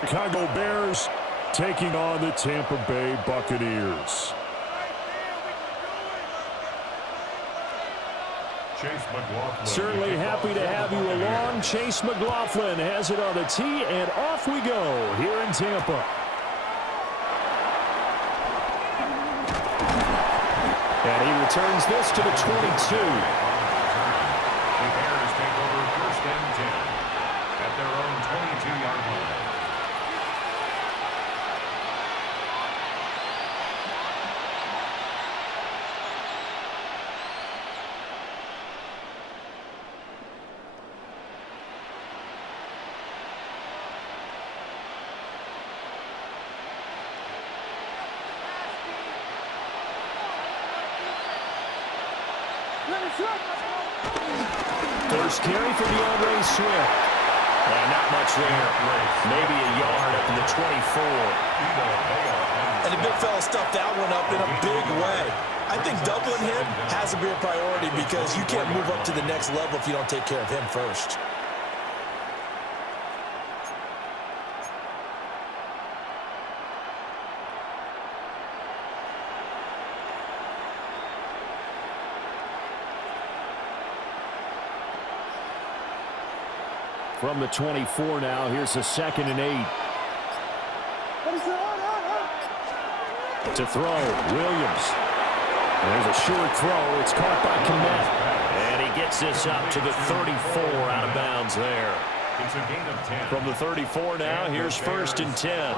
Chicago Bears taking on the Tampa Bay Buccaneers. Certainly happy to have you along. Chase McLaughlin has it on the tee, and off we go here in Tampa. And he returns this to the 22. The Bears take over 1st and 10 at their own 22-yard line. First carry for DeAndre Swift. And not much there. Maybe a yard up to the 24. And the big fella stuffed that one up in a big way. I think doubling him has to be a priority because you can't move up to the next level if you don't take care of him first. From the 24 now, here's a 2nd and 8. To throw, Williams. There's a short throw. It's caught by Cant. And he gets this up to the 34 out of bounds there. It's a gain of 10. From the 34 now, here's 1st and 10.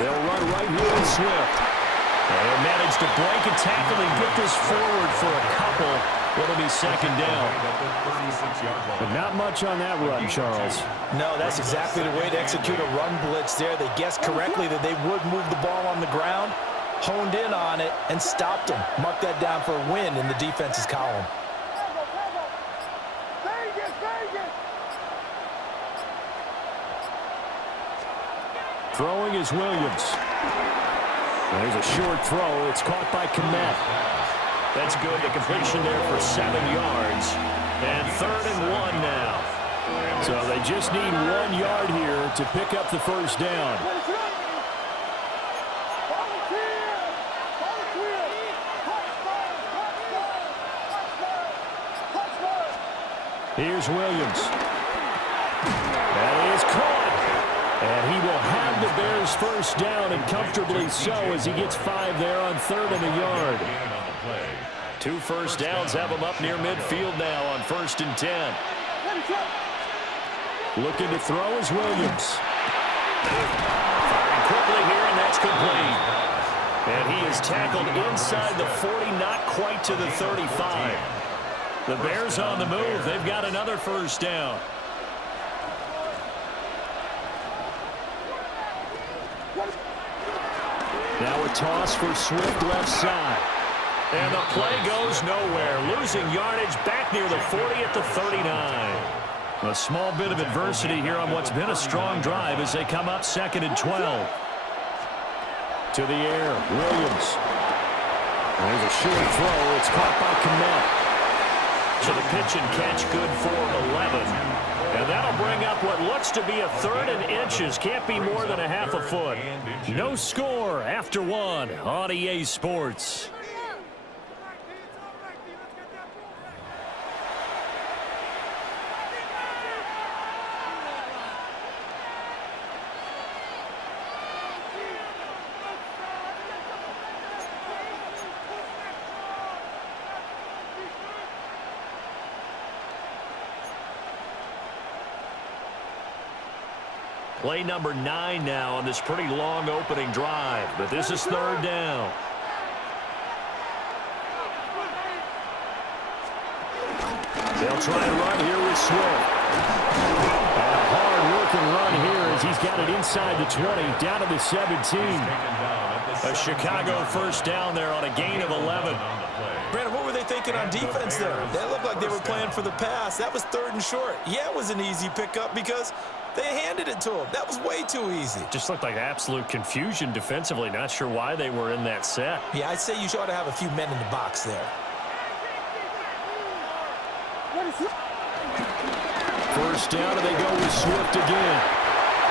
They'll run right here with Swift. And managed to break a tackle and get this forward for a couple. It'll be 2nd down. But not much on that run, Charles. No, that's exactly the way to execute a run blitz there. They guessed correctly that they would move the ball on the ground, honed in on it, and stopped them. Mark that down for a win in the defense's column. Throwing is Williams. There's a short throw. It's caught by Cant. That's good. The completion there for 7 yards. And 3rd and 1 now. So they just need 1 yard here to pick up the first down. Here's Williams. That is caught. And he will have the Bears first down, and comfortably so, as he gets 5 there on 3rd and a yard. 2 first downs have him up near midfield now on 1st and 10. Looking to throw is Williams. Firing quickly here, and that's complete. And he is tackled inside the 40, not quite to the 35. The Bears on the move. They've got another first down. Now a toss for Swift left side. And the play goes nowhere. Losing yardage back near the 40 at the 39. A small bit of adversity here on what's been a strong drive as they come up 2nd and 12. To the air, Williams. There's a short throw. It's caught by Cant. So the pitch and catch good for 11. And that'll bring up what looks to be a 3rd and inches. Can't be more than a half a foot. No score after 1 on EA Sports. Play number 9 now on this pretty long opening drive, but this is 3rd down. They'll try and run here with Swift. And a hard-working run here as he's got it inside the 20, down to the 17. A Chicago first down there on a gain of 11. Brandon, what were they thinking on defense there? They looked like they were playing for the pass. That was 3rd and short. Yeah, it was an easy pickup because they handed it to him. That was way too easy. Just looked like absolute confusion defensively. Not sure why they were in that set. Yeah, I'd say you ought to have a few men in the box there. First down, and they go with Swift again.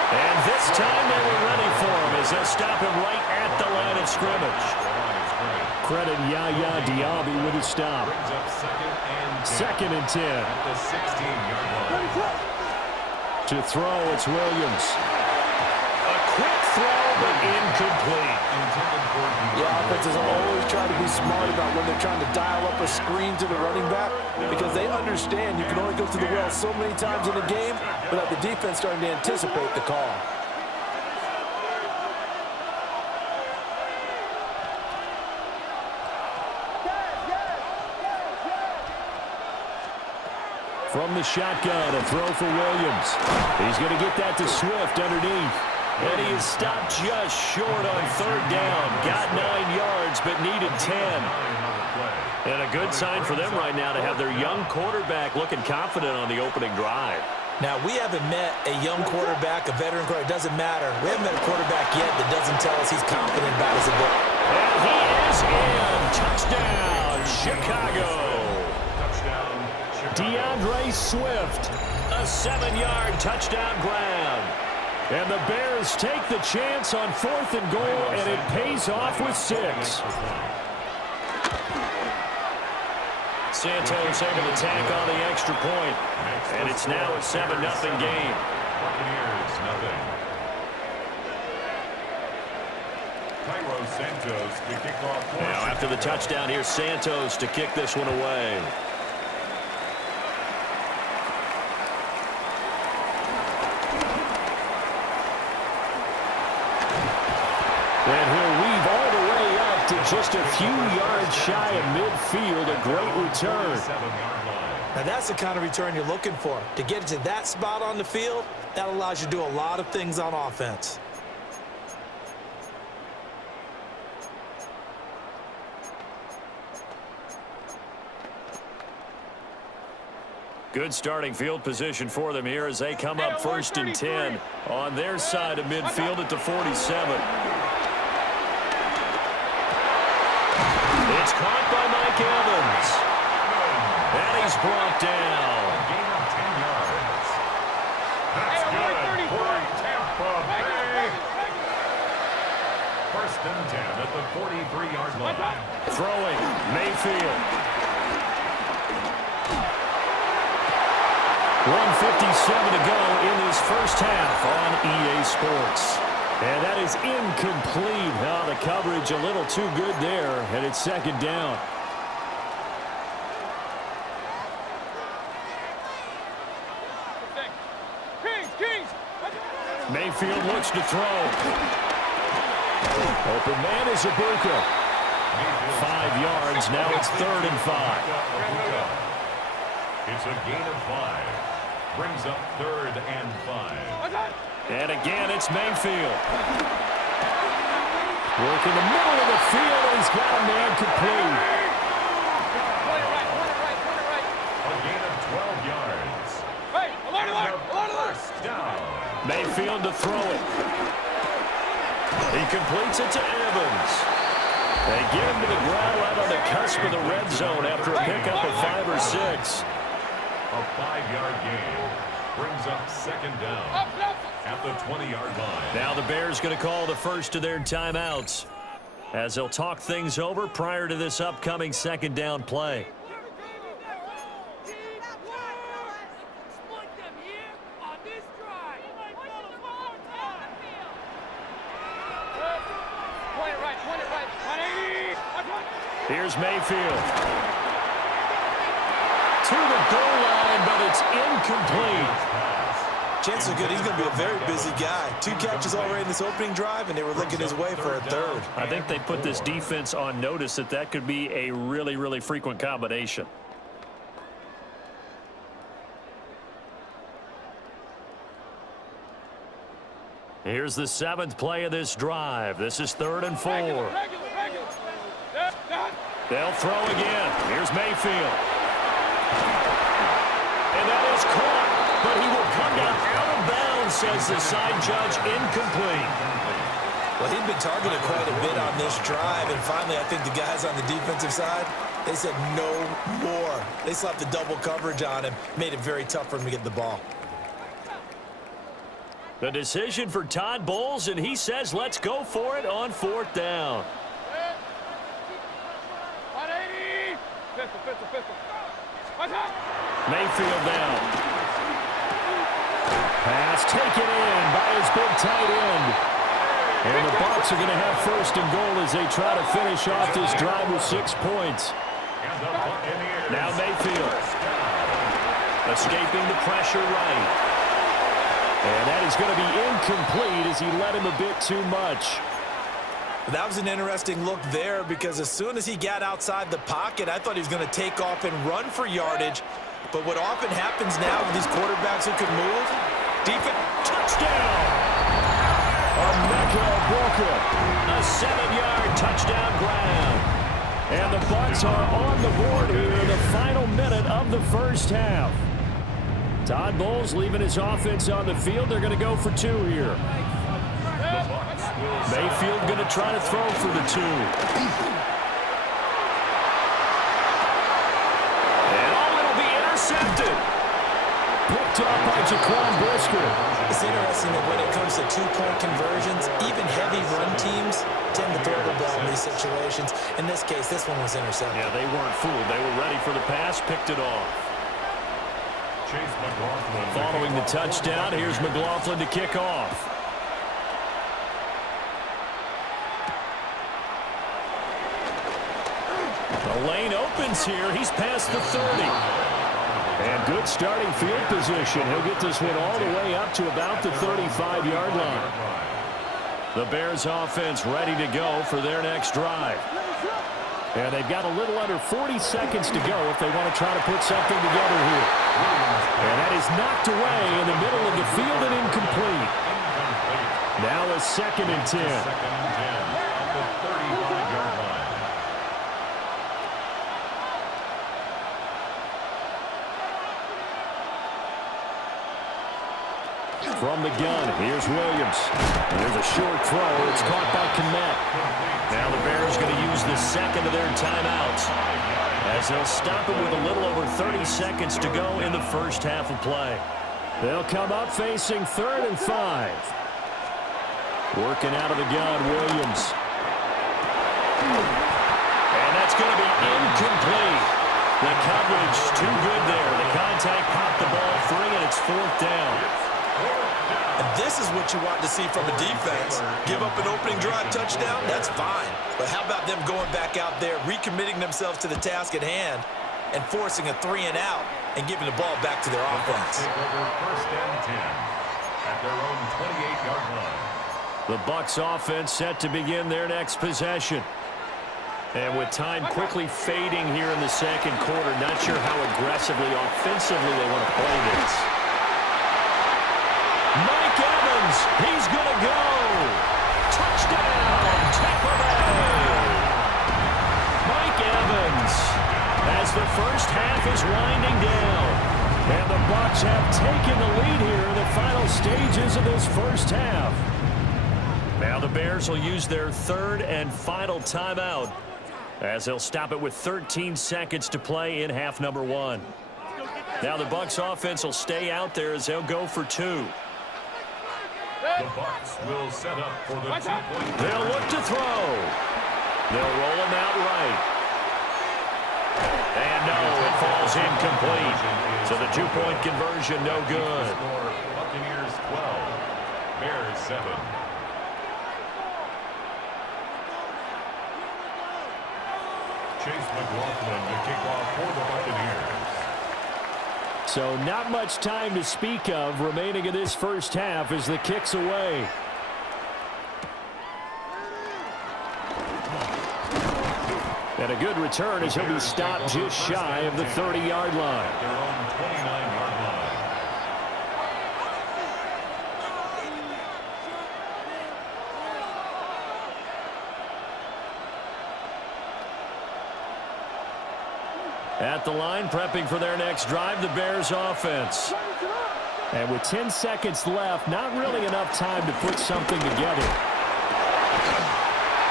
And this time they were ready for him as they'll stop him right at the line of scrimmage. Credit Yaya Diaby with his stop. Second and 10. At the 16-yard line. To throw, it's Williams. A quick throw, but incomplete. Yeah, offenses always try to be smart about when they're trying to dial up a screen to the running back because they understand you can only go to the well so many times in a game without the defense starting to anticipate the call. From the shotgun, a throw for Williams. He's going to get that to Swift underneath. And he is stopped just short on third down. Got 9 yards, but needed 10. And a good sign for them right now to have their young quarterback looking confident on the opening drive. Now, we haven't met a young quarterback, a veteran quarterback. It doesn't matter. We haven't met a quarterback yet that doesn't tell us he's confident about his ability. And he is in. Touchdown, Chicago. DeAndre Swift, a 7-yard touchdown grab. And the Bears take the chance on 4th and goal, and it pays off with 6. Santos able to tack on the extra point, and it's now a 7-0 game. Now after the touchdown, here's Santos to kick this one away. And he'll weave all the way up to just a few yards shy of midfield. A great return. Now that's the kind of return you're looking for. To get to that spot on the field, that allows you to do a lot of things on offense. Good starting field position for them here as they come up 1st and 10 on their side of midfield at the 47. It's caught by Mike Evans. And he's brought down. Gain of 10 yards. That's good for Tampa Bay. 1st and 10 at the 43-yard line. Throwing, Mayfield. 1:57 to go in this first half on EA Sports. And that is incomplete. Now the coverage a little too good there, and it's 2nd down. Mayfield looks to throw. Open man is Ibuka. 5 yards. Now it's 3rd and 5. It's a gain of 5. Brings up 3rd and 5. And again, it's Mayfield. Work in the middle of the field, and he's got a man complete. A gain of 12 yards. First down. Mayfield to throw it. He completes it to Evans. They get him to the ground right on the cusp of the red zone after a pickup of 5 or 6. A 5-yard gain. Brings up 2nd down at the 20-yard line. Now the Bears going to call the first of their timeouts as they'll talk things over prior to this upcoming 2nd down play. Here's Mayfield. To the goal line, but it's incomplete. Chances are good he's going to be a very busy guy. 2 catches already in this opening drive, and they were looking his way for a 3rd. I think they put this defense on notice that could be a really, really frequent combination. Here's the 7th play of this drive. This is 3rd and 4. They'll throw again. Here's Mayfield. And that is caught, but he will come down out of bounds, says the side judge, incomplete. Well, he'd been targeted quite a bit on this drive, and finally I think the guys on the defensive side They said no more. They slapped the double coverage on him, made it very tough for him to get the ball. The decision for Todd Bowles, and he says let's go for it on 4th down. Mayfield down. Pass taken in by his big tight end. And the Bucs are going to have 1st and goal as they try to finish off this drive with 6 points. Now Mayfield. Escaping the pressure right. And that is going to be incomplete as he led him a bit too much. That was an interesting look there because as soon as he got outside the pocket, I thought he was going to take off and run for yardage. But what often happens now with these quarterbacks who can move, defense, touchdown! A 7-yard touchdown grab. And the Bucs are on the board here in the final minute of the first half. Todd Bowles leaving his offense on the field. They're going to go for 2 here. Mayfield going to try to throw for the 2. And it'll be intercepted. Picked up by Jaquan Brisker. It's interesting that when it comes to 2-point conversions, even heavy run teams tend to throw the ball in these situations. In this case, this one was intercepted. Yeah, they weren't fooled. They were ready for the pass, picked it off. Following the touchdown, here's McLaughlin to kick off. The lane opens here. He's past the 30. And good starting field position. He'll get this one all the way up to about the 35-yard line. The Bears offense ready to go for their next drive. And they've got a little under 40 seconds to go if they want to try to put something together here. And that is knocked away in the middle of the field and incomplete. Now a 2nd and 10. From the gun, here's Williams. There's a short throw. It's caught by Cant. Now the Bears going to use the 2nd of their timeouts as they'll stop it with a little over 30 seconds to go in the first half of play. They'll come up facing 3rd and 5. Working out of the gun, Williams. And that's going to be incomplete. The coverage too good there. The contact popped the ball free, and it's 4th down. And this is what you want to see from a defense. Give up an opening drive touchdown, that's fine. But how about them going back out there, recommitting themselves to the task at hand, and forcing a 3-and-out and giving the ball back to their offense. Take over 1st and 10 at their own 28-yard line. The Bucs offense set to begin their next possession. And with time quickly fading here in the 2nd quarter, not sure how aggressively, offensively they want to play this. Mike Evans, he's going to go. Touchdown, Tampa Bay. Mike Evans, as the first half is winding down. And the Bucs have taken the lead here in the final stages of this first half. Now the Bears will use their 3rd and final timeout as they'll stop it with 13 seconds to play in half number 1. Now the Bucs offense will stay out there as they'll go for 2. The Bucs will set up for the 2-point. They'll look to throw. They'll roll him out right. And no, it falls incomplete. So the 2-point conversion no good. Buccaneers 12, Bears 7. Chase McLaughlin to kick off for the Buccaneers. So not much time to speak of remaining in this first half as the kick's away. And a good return as he'll be stopped just shy of the 30-yard line. Their own 29-yard line. At the line, prepping for their next drive, the Bears offense. And with 10 seconds left, not really enough time to put something together.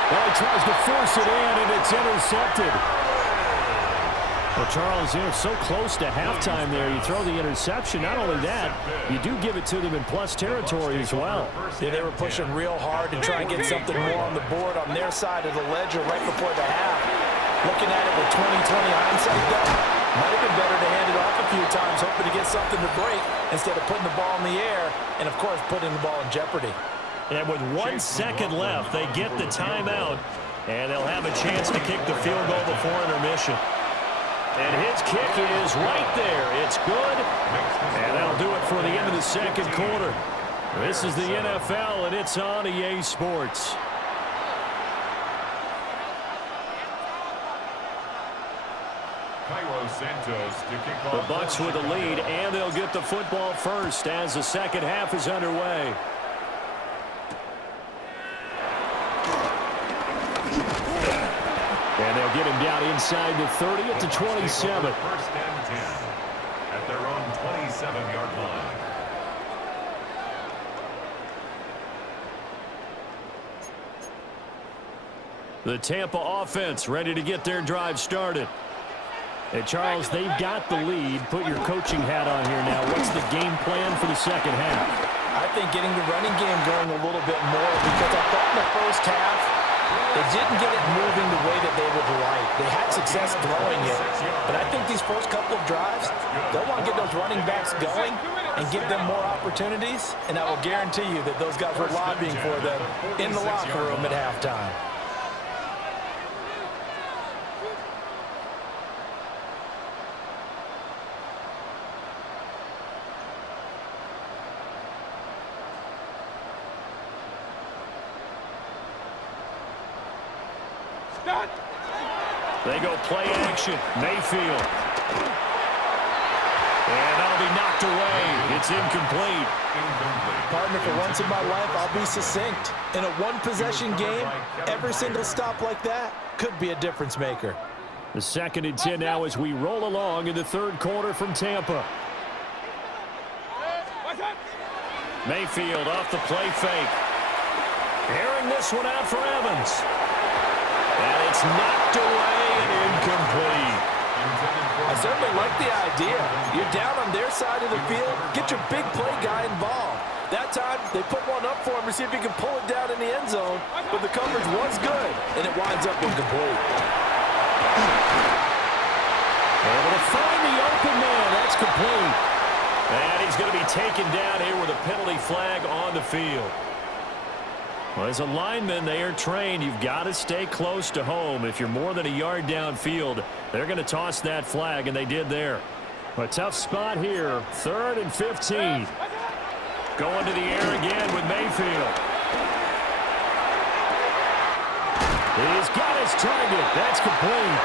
Well, he tries to force it in, and it's intercepted. Well, Charles, so close to halftime there. You throw the interception. Not only that, you do give it to them in plus territory as well. Yeah, they were pushing real hard to try and get something more on the board on their side of the ledger right before the half. Looking at it with 20/20 hindsight, though, might have been better to hand it off a few times, hoping to get something to break instead of putting the ball in the air and, of course, putting the ball in jeopardy. And with 1 second left, they get the timeout, and they'll have a chance to kick the field goal before intermission. And his kick is right there. It's good. And that'll do it for the end of the second quarter. This is the NFL, and it's on EA Sports. The Bucs with a lead, and they'll get the football first as the second half is underway. And they'll get him down inside the 30 at the 27. First and 10 at their own 27-yard line. The Tampa offense ready to get their drive started. And Charles, they've got the lead. Put your coaching hat on here now. What's the game plan for the second half? I think getting the running game going a little bit more, because I thought in the first half they didn't get it moving the way that they would like. They had success throwing it, but I think these first couple of drives, they'll want to get those running backs going and give them more opportunities, and I will guarantee you that those guys were lobbying for them in the locker room at halftime. They go play action. Mayfield. And that'll be knocked away. It's incomplete. Partner, for once in my life, I'll be succinct. In a one-possession game, every single stop like that could be a difference maker. The 2nd and 10 now as we roll along in the third quarter from Tampa. Mayfield off the play fake. Airing this one out for Evans. And it's knocked away and incomplete. I certainly like the idea. You're down on their side of the field. Get your big play guy involved. That time, they put one up for him to see if he can pull it down in the end zone. But the coverage was good, and it winds up incomplete. Able to find the open man. That's complete. And he's going to be taken down here with a penalty flag on the field. Well, as a lineman, they are trained. You've got to stay close to home. If you're more than a yard downfield, they're going to toss that flag, and they did there. A tough spot here. 3rd and 15. Going to the air again with Mayfield. He's got his target. That's complete.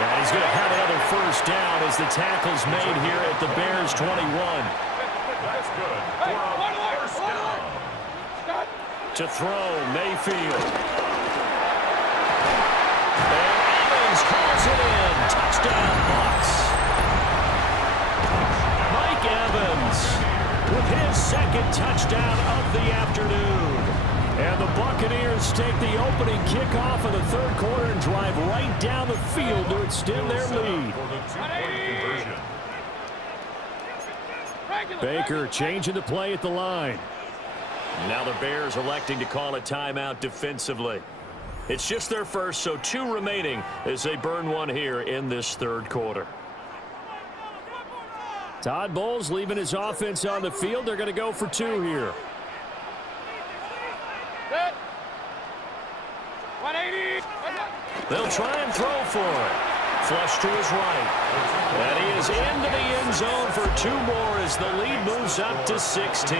And he's going to have another first down as the tackle's made here at the Bears' 21. That's good. First down. To throw, Mayfield. And Evans calls it in. Touchdown, Bucs. Mike Evans with his 2nd touchdown of the afternoon. And the Buccaneers take the opening kickoff of the third quarter and drive right down the field to extend their lead. Baker changing the play at the line. Now the Bears electing to call a timeout defensively. It's just their first, so 2 remaining as they burn one here in this third quarter. Todd Bowles leaving his offense on the field. They're going to go for 2 here. 180. They'll try and throw for it. Flush to his right. And he is into the end zone for 2 more as the lead moves up to 16.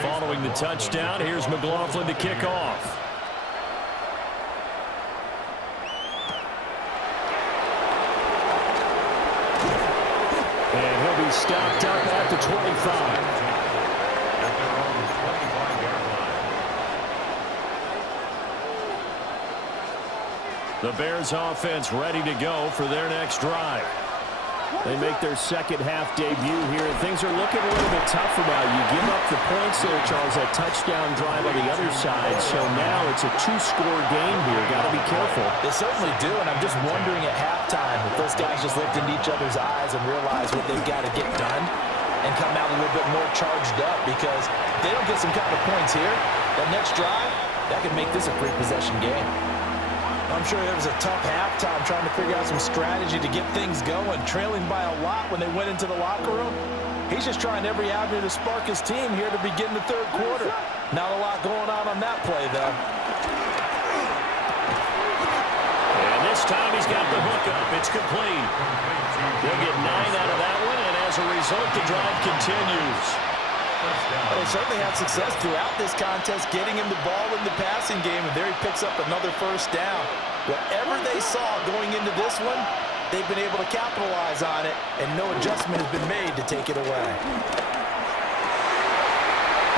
Following the touchdown, here's McLaughlin to kick off. And he'll be stopped up at the 25. The Bears offense ready to go for their next drive. They make their second half debut here, and things are looking a little bit tougher now. You give up the points points there, Charles, that touchdown drive on the other side. So now it's a two-score game here. Got to be careful. They certainly do, and I'm just wondering at halftime if those guys just looked into each other's eyes and realized what they've got to get done and come out a little bit more charged up, because if they don't get some kind of points here, that next drive, that could make this a three-possession game. I'm sure it was a tough halftime trying to figure out some strategy to get things going, trailing by a lot when they went into the locker room. He's just trying every avenue to spark his team here to begin the third quarter. Not a lot going on that play, though. And this time he's got the hook up. It's complete. They'll get 9 out of that one, and as a result, the drive continues. Well, they certainly had success throughout this contest, getting him the ball in the passing game, and there he picks up another first down. Whatever they saw going into this one, they've been able to capitalize on it, and no adjustment has been made to take it away.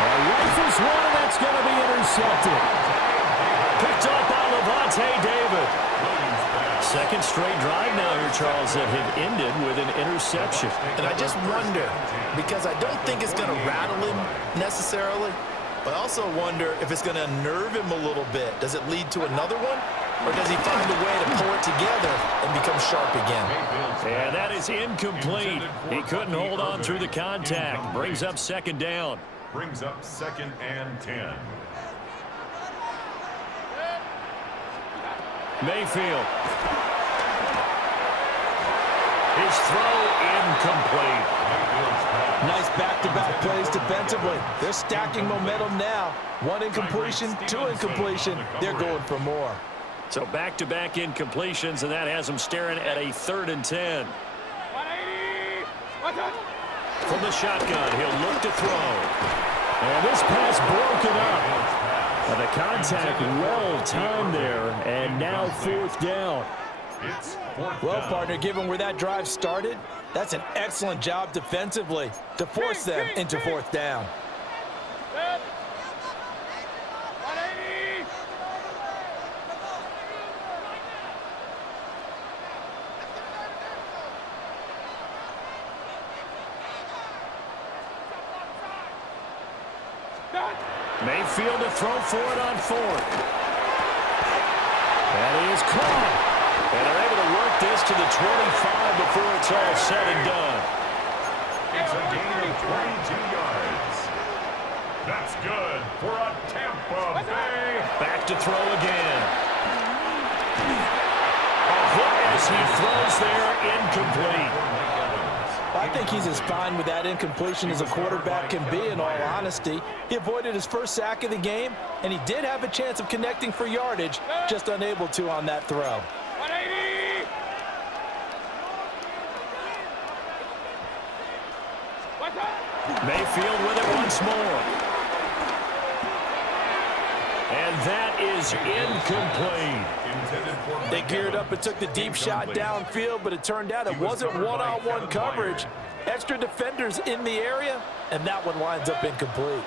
Rifles one, and that's going to be intercepted. Picked up by Levante David. Second straight drive now here, Charles, that had ended with an interception. And I just wonder, because I don't think it's going to rattle him necessarily, but I also wonder if it's going to unnerve him a little bit. Does it lead to another one? Or does he find a way to pull it together and become sharp again? And that is incomplete. He couldn't hold on through the contact. Brings up second down. Brings up 2nd and 10. Mayfield. His throw incomplete. Nice back-to-back plays defensively. They're stacking momentum now. One incompletion, two incompletion. They're going for more. So back-to-back incompletions, and that has him staring at a 3rd and 10. From the shotgun, he'll look to throw. And this pass broken up. And the contact well-timed there, and now 4th down. Well, partner, given where that drive started, that's an excellent job defensively to force them into 4th down. Mayfield to throw for it on 4th. And he is caught. And they're able to work this to the 25 before it's all said and done. It's a gain of 22 yards. That's good for a Tampa Bay. Back to throw again. A hit as he throws there, incomplete. I think he's as fine with that incompletion as a quarterback can be, in all honesty. He avoided his first sack of the game, and he did have a chance of connecting for yardage, just unable to on that throw. Mayfield with it once more. And that is incomplete. They geared up and took the deep shot downfield, but it turned out it wasn't one-on-one coverage. Extra defenders in the area, and that one winds up incomplete.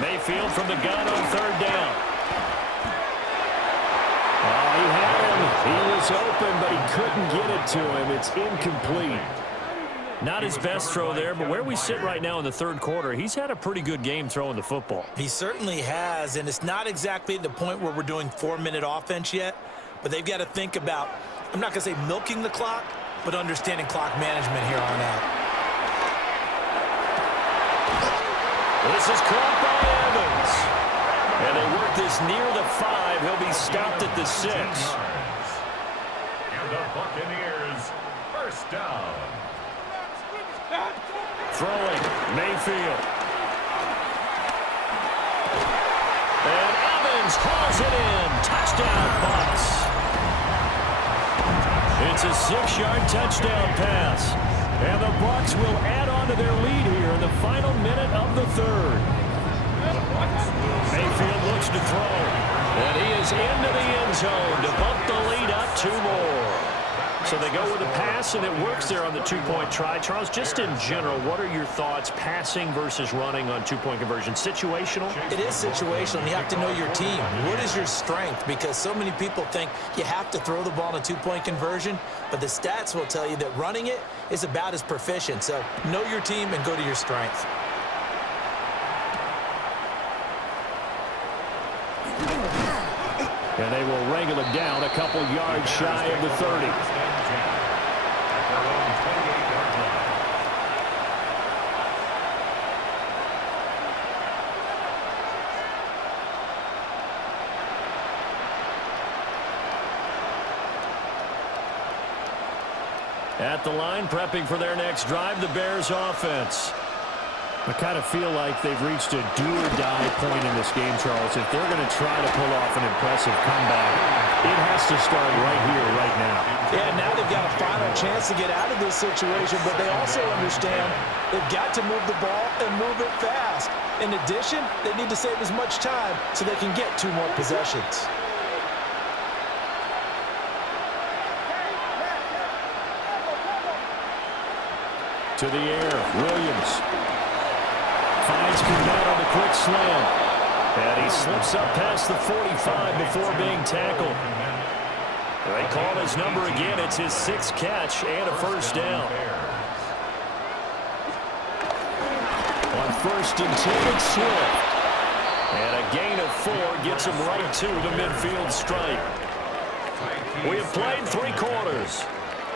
Mayfield from the gun on 3rd down. Oh, he had him. He was open, but he couldn't get it to him. It's incomplete. Not his best throw there, but where we sit right now in the 3rd quarter, he's had a pretty good game throwing the football. He certainly has, and it's not exactly the point where we're doing 4-minute offense yet, but they've got to think about, I'm not going to say milking the clock, but understanding clock management here on out. This is caught by Evans. And they work this near the 5. He'll be stopped at the 6. And the Buccaneers, first down. Throwing, Mayfield. And Evans hauls it in. Touchdown, Bucs. It's a 6-yard touchdown pass. And the Bucs will add on to their lead here in the final minute of the 3rd. Mayfield looks to throw. And he is into the end zone to bump the lead up 2 more. So they go with a pass, and it works there on the 2-point try. Charles, just in general, what are your thoughts passing versus running on 2-point conversion? Situational? It is situational, and you have to know your team. What is your strength? Because so many people think you have to throw the ball in a 2-point conversion, but the stats will tell you that running it is about as proficient. So know your team and go to your strength. And they will wrangle it down a couple yards shy of the 30. At the line, prepping for their next drive, the Bears offense. I kind of feel like they've reached a do-or-die point in this game, Charles. If they're going to try to pull off an impressive comeback, it has to start right here, right now. Yeah, now they've got a final chance to get out of this situation, but they also understand they've got to move the ball and move it fast. In addition, they need to save as much time so they can get 2 more possessions. To the air, Williams finds Cant on the quick slant. And he slips up past the 45 before being tackled. They call his number again. It's his 6th catch and a first down. On 1st and 10, it's Swift. And a gain of 4 gets him right to the midfield stripe. We have played 3 quarters.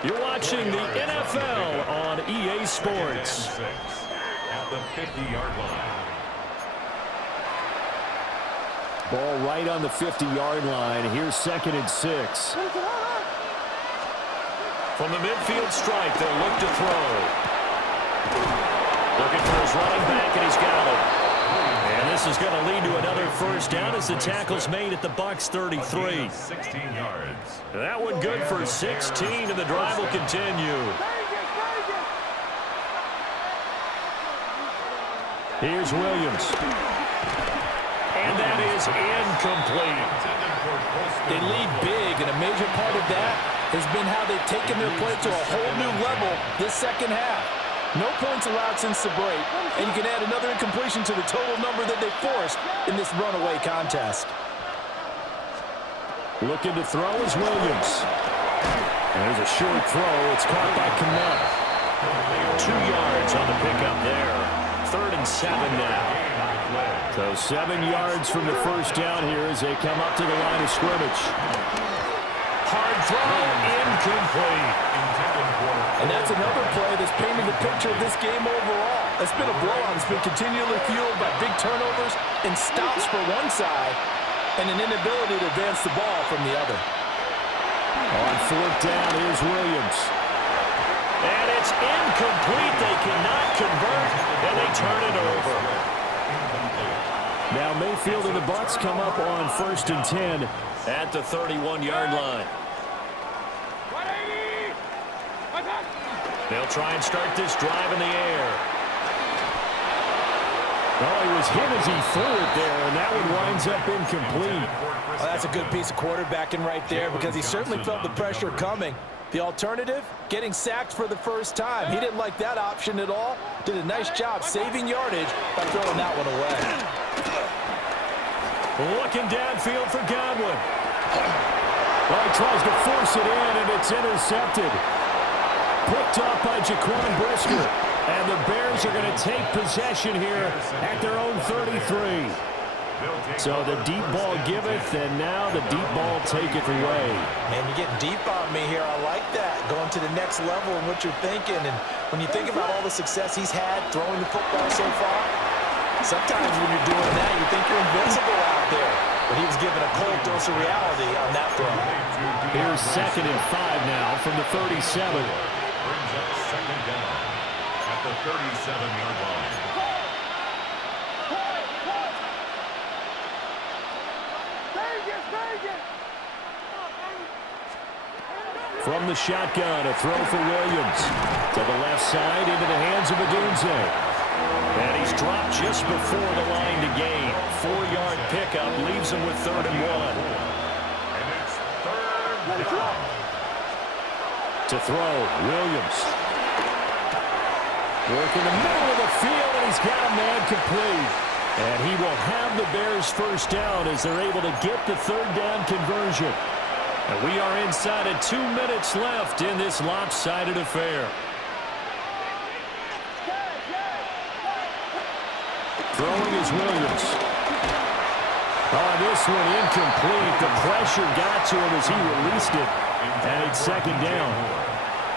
You're watching the NFL on EA Sports. At the 50-yard line. Ball right on the 50-yard line. Here's 2nd and 6. From the midfield stripe, they'll look to throw. Looking for his running back, and he's got it. And this is going to lead to another first down as the tackle's made at the Bucs 33. 16 yards. That one good for 16, and the drive will continue. Here's Williams. And that is incomplete. They lead big, and a major part of that has been how they've taken their play to a whole new level this second half. No points allowed since the break, and you can add another incompletion to the total number that they forced in this runaway contest. Looking to throw is Williams. And there's a short throw. It's caught by Cant. 2 yards on the pickup there. 3rd and 7 now. So 7 yards from the first down here as they come up to the line of scrimmage. Hard throw, incomplete. And that's another play that's painted the picture of this game overall. It's been a blowout. It's been continually fueled by big turnovers and stops for one side and an inability to advance the ball from the other. On 4th down, here's Williams. And it's incomplete. They cannot convert, and they turn it over. Now Mayfield and the Bucs come up on 1st and 10 at the 31-yard line. They'll try and start this drive in the air. Oh, he was hit as he threw it there, and that one winds up incomplete. Well, that's a good piece of quarterbacking right there because he certainly felt the pressure coming. The alternative, getting sacked for the first time. He didn't like that option at all. Did a nice job saving yardage by throwing that one away. Looking downfield for Godwin. Well, he tries to force it in, and it's intercepted. Picked up by Jaquan Brisker. And the Bears are going to take possession here at their own 33. So the deep ball giveth, and now the deep ball taketh away. Man, you're getting deep on me here. I like that. Going to the next level in what you're thinking. And when you think about all the success he's had throwing the football so far, sometimes when you're doing that, you think you're invincible out there. But he was given a cold dose of reality on that throw. Here's 2nd and 5 now from the 37. Brings up 2nd down at the 37-yard line. From the shotgun, a throw for Williams. To the left side, into the hands of Adunze. And he's dropped just before the line to gain. 4-yard pickup leaves him with 3rd and 1. And it's 3rd down. To throw, Williams. Work in the middle of the field, and he's got a man complete. And he will have the Bears first down as they're able to get the 3rd down conversion. And we are inside of 2 minutes left in this lopsided affair. Throwing is Williams. Oh, this one incomplete. The pressure got to him as he released it. And it's second down.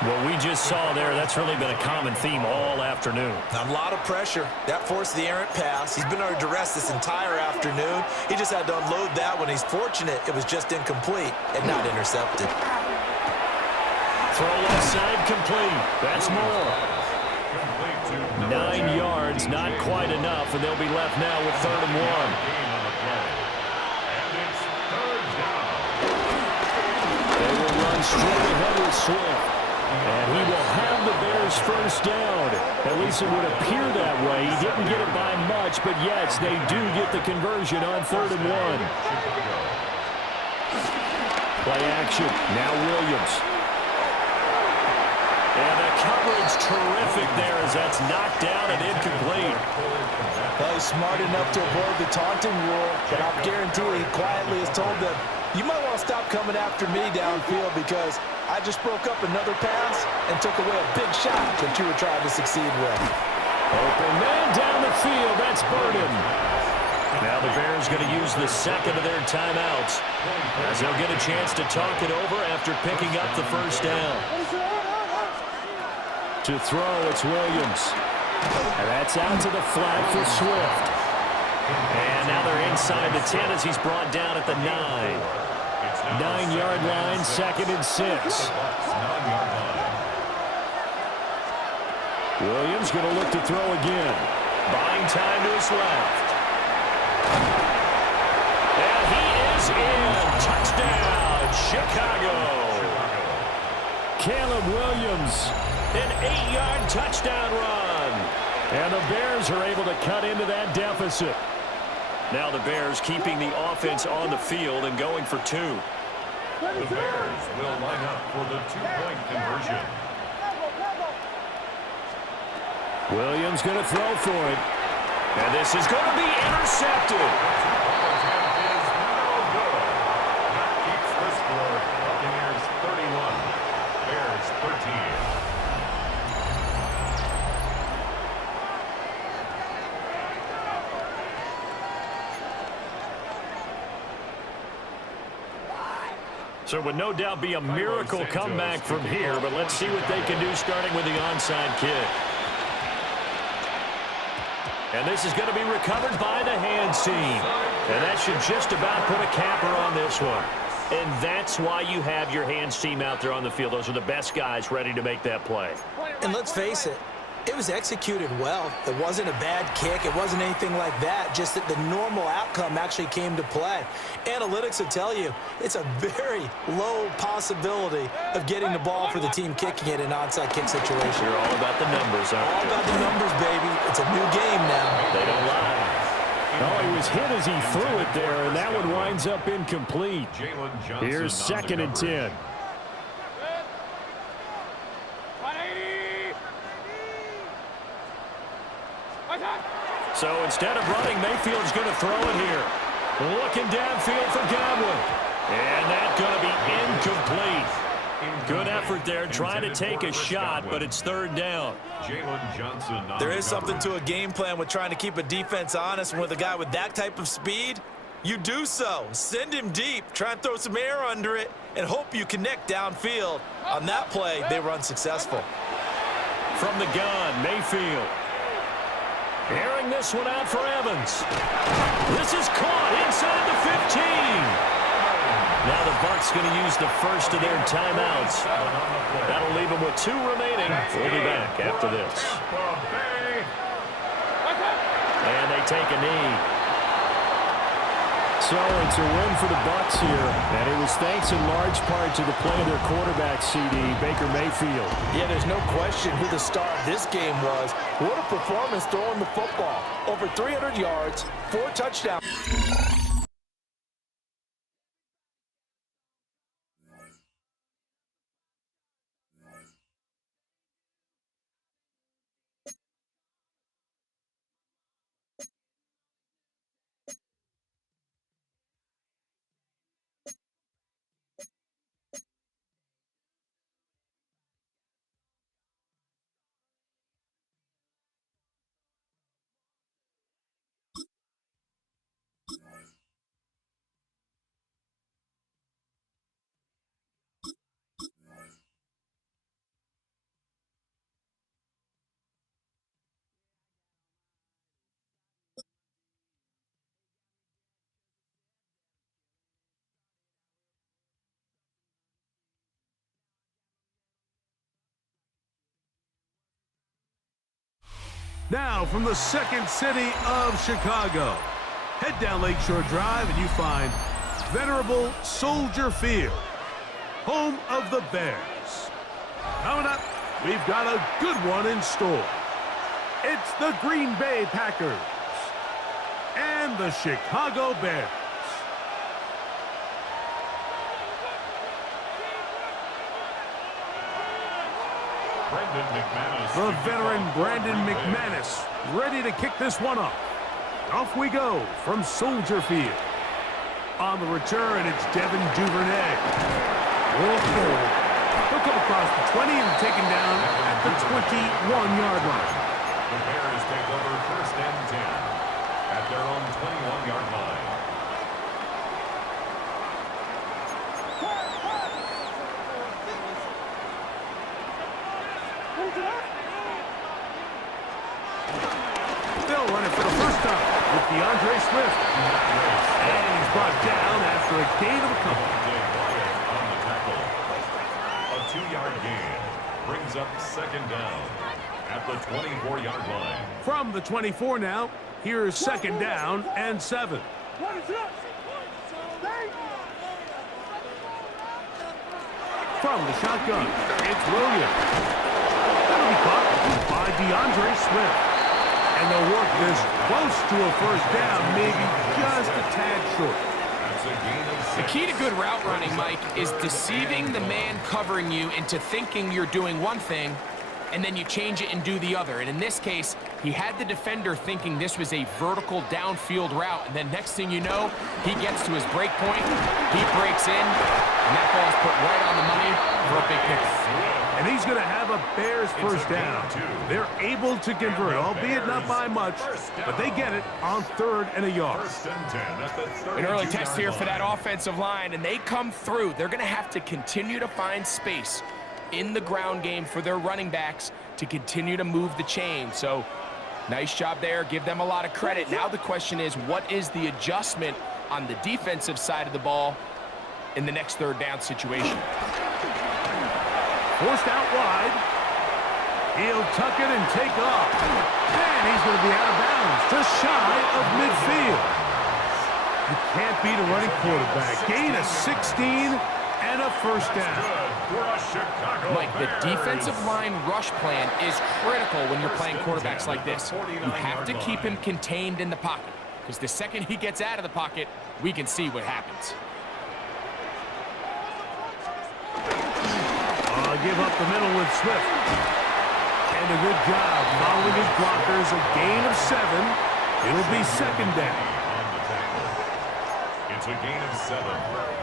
What we just saw there, that's really been a common theme all afternoon. A lot of pressure. That forced the errant pass. He's been under duress this entire afternoon. He just had to unload that one. He's fortunate it was just incomplete and not intercepted. Throw left side complete. That's more. 9 yards, not quite enough, and they'll be left now with 3rd and 1. They will run straight ahead with Swift. And he will have the Bears first down. At least it would appear that way. He didn't get it by much, but yes, they do get the conversion on 3rd and 1. Play action. Now Williams. And the coverage terrific there as that's knocked down and incomplete. Well, he's smart enough to avoid the taunting rule, but I'll guarantee he quietly has told them, you might want to stop coming after me downfield because I just broke up another pass and took away a big shot that you were trying to succeed with. Open man down the field. That's Burden. Now the Bears going to use the second of their timeouts as they'll get a chance to talk it over after picking up the first down. To throw, it's Williams. And that's out to the flat for Swift. And now they're inside the 10 as he's brought down at the 9. 9-yard line, 2nd and 6. Williams going to look to throw again. Buying time to his left. And he is in. Touchdown, Chicago. Caleb Williams, an 8-yard touchdown run. And the Bears are able to cut into that deficit. Now the Bears keeping the offense on the field and going for 2. The Bears will line up for the 2-point conversion. Williams going to throw for it. And this is going to be intercepted. Is no good. That keeps the score. Buccaneers 31. Bears 13. So it would no doubt be a miracle comeback from here, but let's see what they can do starting with the onside kick. And this is going to be recovered by the hands team. And that should just about put a capper on this one. And that's why you have your hands team out there on the field. Those are the best guys ready to make that play. And let's face it, it was executed well. It wasn't a bad kick. It wasn't anything like that. Just that the normal outcome actually came to play. Analytics will tell you it's a very low possibility of getting the ball for the team kicking it in an onside kick situation. You're all about the numbers, aren't you? All about the numbers, baby. It's a new game now. They don't lie. Oh, he was hit as he threw it there, and that one winds up incomplete. Here's 2nd and 10. So instead of running, Mayfield's going to throw it here. Looking downfield for Godwin. And that's going to be incomplete. Good effort there, trying to take a shot, but it's 3rd down. There is something to a game plan with trying to keep a defense honest, and with a guy with that type of speed, you do so. Send him deep, try and throw some air under it, and hope you connect downfield. On that play, they were unsuccessful. From the gun, Mayfield. Airing this one out for Evans. This is caught inside the 15. Now the Bucs going to use the first of their timeouts. That'll leave them with 2 remaining. We'll be back after this. And they take a knee. So it's a win for the Bucs here, and it was thanks in large part to the play of their quarterback, CD, Baker Mayfield. Yeah, there's no question who the star of this game was. What a performance throwing the football. Over 300 yards, 4 touchdowns. Now, from the second city of Chicago, head down Lakeshore Drive and you find venerable Soldier Field, home of the Bears. Coming up, we've got a good one in store. It's the Green Bay Packers and the Chicago Bears. The veteran Brandon McManus ready to kick this one off. Off we go from Soldier Field. On the return, it's Devin Duvernay. He'll come across the 20 and taken down at the 21-yard line. The Bears take over first and 10 at their own 21-yard line. They'll run it for the first time with DeAndre Swift. And he's brought down after a gain of a couple. On the tackle. A 2-yard gain brings up second down at the 24-yard line. From the 24 now, here's second down and 7. From the shotgun, it's Williams. That'll be caught by DeAndre Swift. And they'll work this close to a first down, maybe just a tad short. The key to good route running, Mike, is deceiving the man covering you into thinking you're doing one thing, and then you change it and do the other. And in this case, he had the defender thinking this was a vertical downfield route, and then next thing you know, he gets to his break point, he breaks in, and that ball is put right on the money for a big pickup. And he's going to have a Bears first down. They're able to convert, albeit not by much, but they get it on 3rd and a yard. An early test here for that offensive line, and they come through. They're going to have to continue to find space in the ground game for their running backs to continue to move the chain. So nice job there. Give them a lot of credit. Now the question is, what is the adjustment on the defensive side of the ball in the next 3rd down situation? Forced out wide. He'll tuck it and take off. And he's going to be out of bounds, just shy of midfield. You can't beat a running quarterback. Gain of 16 and a first down. Mike, the defensive line rush plan is critical when you're playing quarterbacks like this. You have to keep him contained in the pocket, because the second he gets out of the pocket, we can see what happens. Give up the middle with Swift. And a good job following his blockers. A gain of 7. It'll be second down. It's a gain of 7.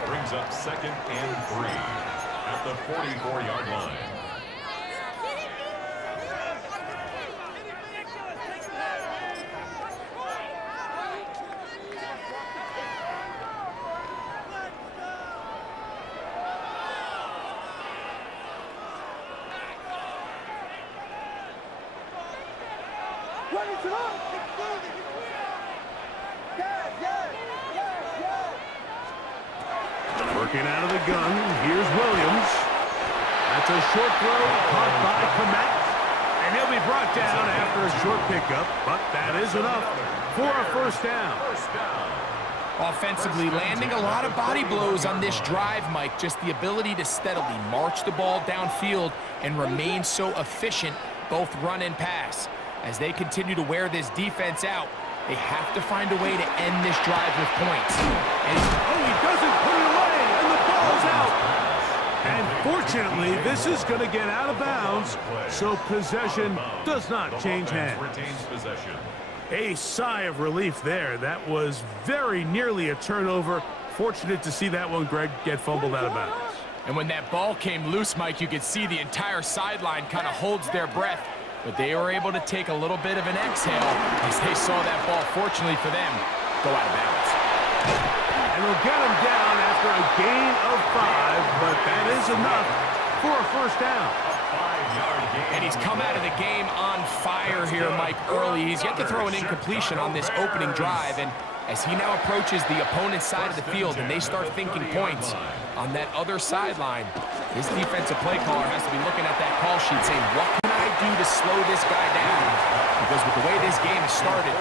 Brings up second and 3 at the 44-yard line. Working out of the gun, here's Williams. That's a short throw caught by Cant. And he'll be brought down after a short pickup, but that is enough for a first down. Offensively, landing a lot of body blows on this drive, Mike. Just the ability to steadily march the ball downfield and remain so efficient, both run and pass. As they continue to wear this defense out, they have to find a way to end this drive with points. And he doesn't put it away, and the ball's out. And fortunately, this is going to get out of bounds, so possession does not change hands. A sigh of relief there. That was very nearly a turnover. Fortunate to see that one, Greg, get fumbled out of bounds. And when that ball came loose, Mike, you could see the entire sideline kind of holds their breath. But they were able to take a little bit of an exhale as they saw that ball, fortunately for them, go out of bounds. And we'll get him down after a gain of 5, but that is enough for a first down. And he's come out of the game on fire here, Mike, early. He's yet to throw an incompletion on this opening drive, and as he now approaches the opponent's side of the field and they start thinking points on that other sideline, this defensive play caller has to be looking at that call sheet saying, what can I do to slow this guy down? Because with the way this game has started,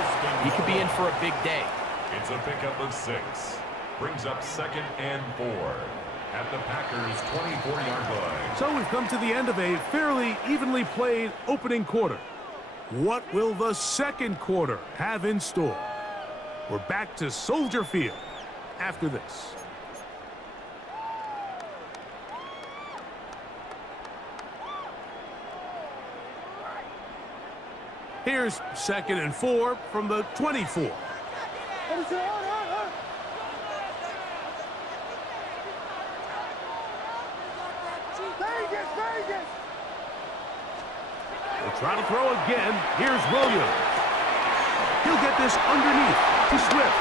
he could be in for a big day. It's a pickup of 6. Brings up 2nd and 4 at the Packers' 24-yard line. So we've come to the end of a fairly evenly played opening quarter. What will the second quarter have in store? We're back to Soldier Field after this. Here's 2nd and 4 from the 24. We'll try to throw again. Here's Williams. He'll get this underneath to Swift.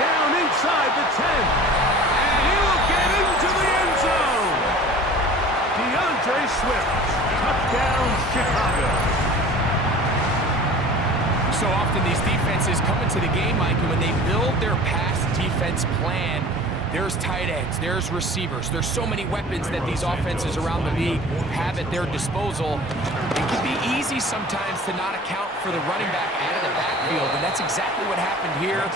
Down inside the 10. And he'll get into the end zone. DeAndre Swift. Touchdown, Chicago. So often these defenses come into the game, Mike, and when they build their pass defense plan, there's tight ends, there's receivers, there's so many weapons that these offenses around the league have at their disposal. It can be easy sometimes to not account for the running back out of the backfield, and that's exactly what happened here.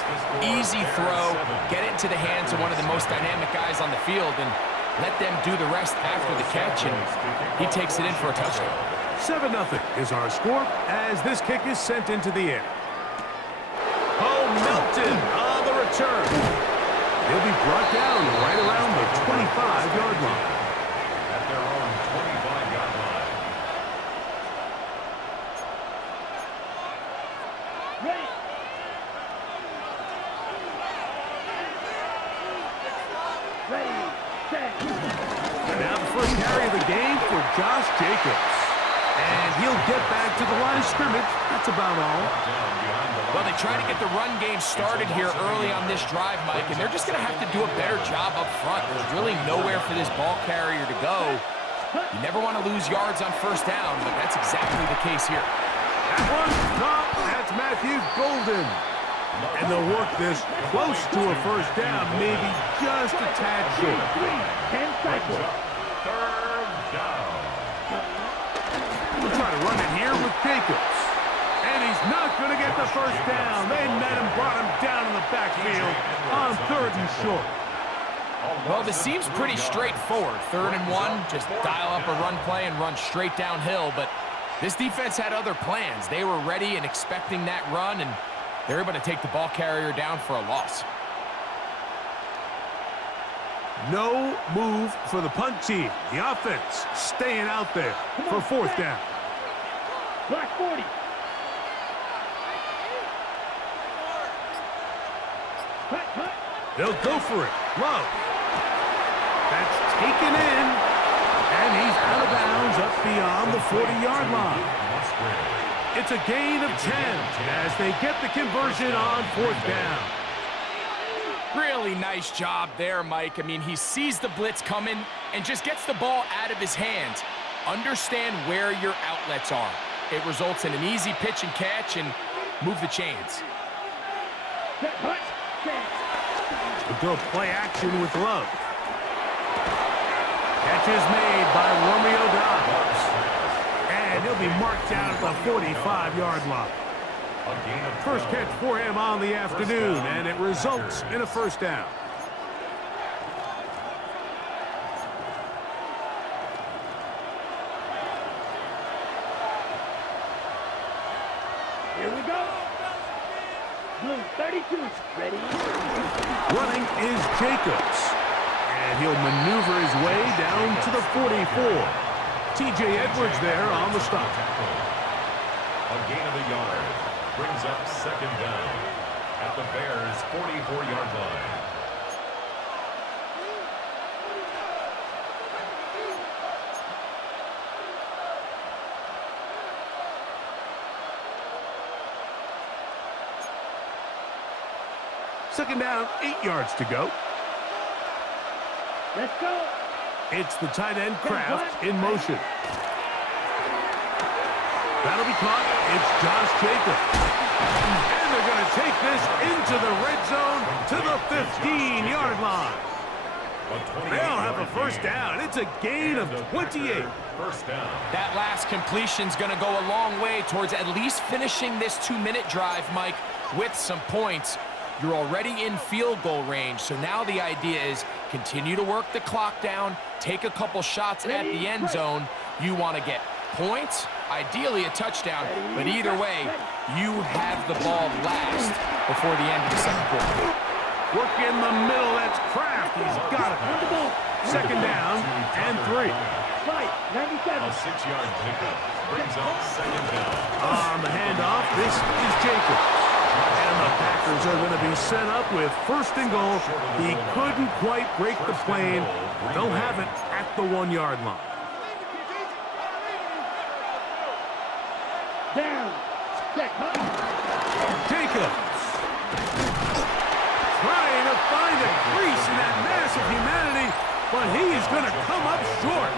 Easy throw, get it into the hands of one of the most dynamic guys on the field, and let them do the rest after the catch, and he takes it in for a touchdown. 7-0 is our score as this kick is sent into the air. Oh, Melton on the return. He'll be brought down right around the 25-yard line. At their own 25-yard line. Ready. Ready, set. And now the first carry of the game for Josh Jacobs. And he'll get back to the line of scrimmage. That's about all. Well, they try to get the run game started here early on this drive, Mike, and they're just going to have to do a better job up front. There's really nowhere for this ball carrier to go. You never want to lose yards on first down, but that's exactly the case here. That one, no, that's Matthew Golden. And they'll work this close to a first down, maybe just a tad short. 10 cycles. Third down. We'll try to run it here with Jacobs. And he's not going to get the first down. They met him, brought him down in the backfield on 3rd and short. Well, this seems pretty straightforward. 3rd and 1, just dial up a run play and run straight downhill. But this defense had other plans. They were ready and expecting that run, and they're able to take the ball carrier down for a loss. No move for the punt team. The offense staying out there for 4th down. Black 40. Cut, cut. They'll go for it. Love. That's taken in. And he's out of bounds up beyond the 40-yard line. It's a gain of 10 as they get the conversion on 4th down. Really nice job there, Mike. I mean, he sees the blitz coming and just gets the ball out of his hands. Understand where your outlets are. It results in an easy pitch and catch and move the chains. Set, cut, set. We'll go play action with Love. Catch is made by Romeo Dobbs. And he'll be marked down at the 45-yard line. First catch for him on the afternoon, and it results in a first down. Here we go. Blue 32. Ready. Running is Jacobs. And he'll maneuver his way down to the 44. T.J. Edwards there on the stop. A gain of a yard. Brings up 2nd down at the Bears' 44-yard line. Second down, 8 yards to go. Let's go. It's the tight end Kraft in motion. That'll be caught. It's Josh Jacobs. And they're going to take this into the red zone to the 15-yard line. They'll have a first down. It's a gain of 28. First down. That last completion's going to go a long way towards at least finishing this 2-minute drive, Mike, with some points. You're already in field goal range, so now the idea is continue to work the clock down, take a couple shots at the end zone. You want to get points, ideally a touchdown, but either way, you have the ball last before the end of the second quarter. Work in the middle. That's Kraft. He's got it. Second down and 3. Fight, 97. A 6-yard pickup brings up second down. On the handoff, this is Jacobs. And the Packers are going to be set up with first and goal. He couldn't quite break the plane. They'll have it at the 1-yard line. Down. Check. Jacobs. Trying to find a crease in that mass of humanity, but he is going to come up short.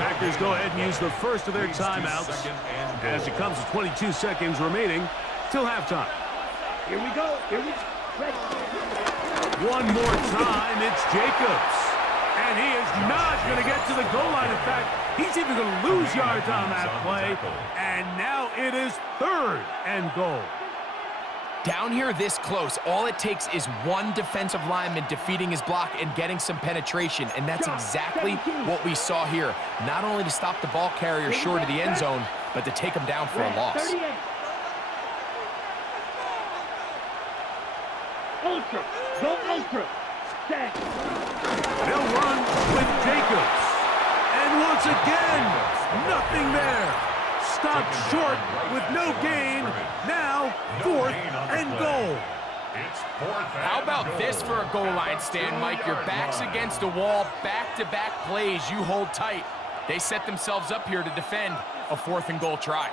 Packers go ahead and use the first of their timeouts as it comes to 22 seconds remaining till halftime. Here we go. Ready. One more time, it's Jacobs. And he is not going to get to the goal line. In fact, he's even going to lose yards on that play. And now it is third and goal. Down here this close, all it takes is one defensive lineman defeating his block and getting some penetration, and that's exactly what we saw here. Not only to stop the ball carrier short of the end zone, but to take him down for a loss. 38. Ultra. Go ultra. Stand. They'll run with Jacobs. And once again, nothing there. Stopped short with no gain. Now, fourth and goal. It's fourth. How about this for a goal line stand, Mike? Your back's against a wall, back-to-back plays. You hold tight. They set themselves up here to defend a fourth and goal try.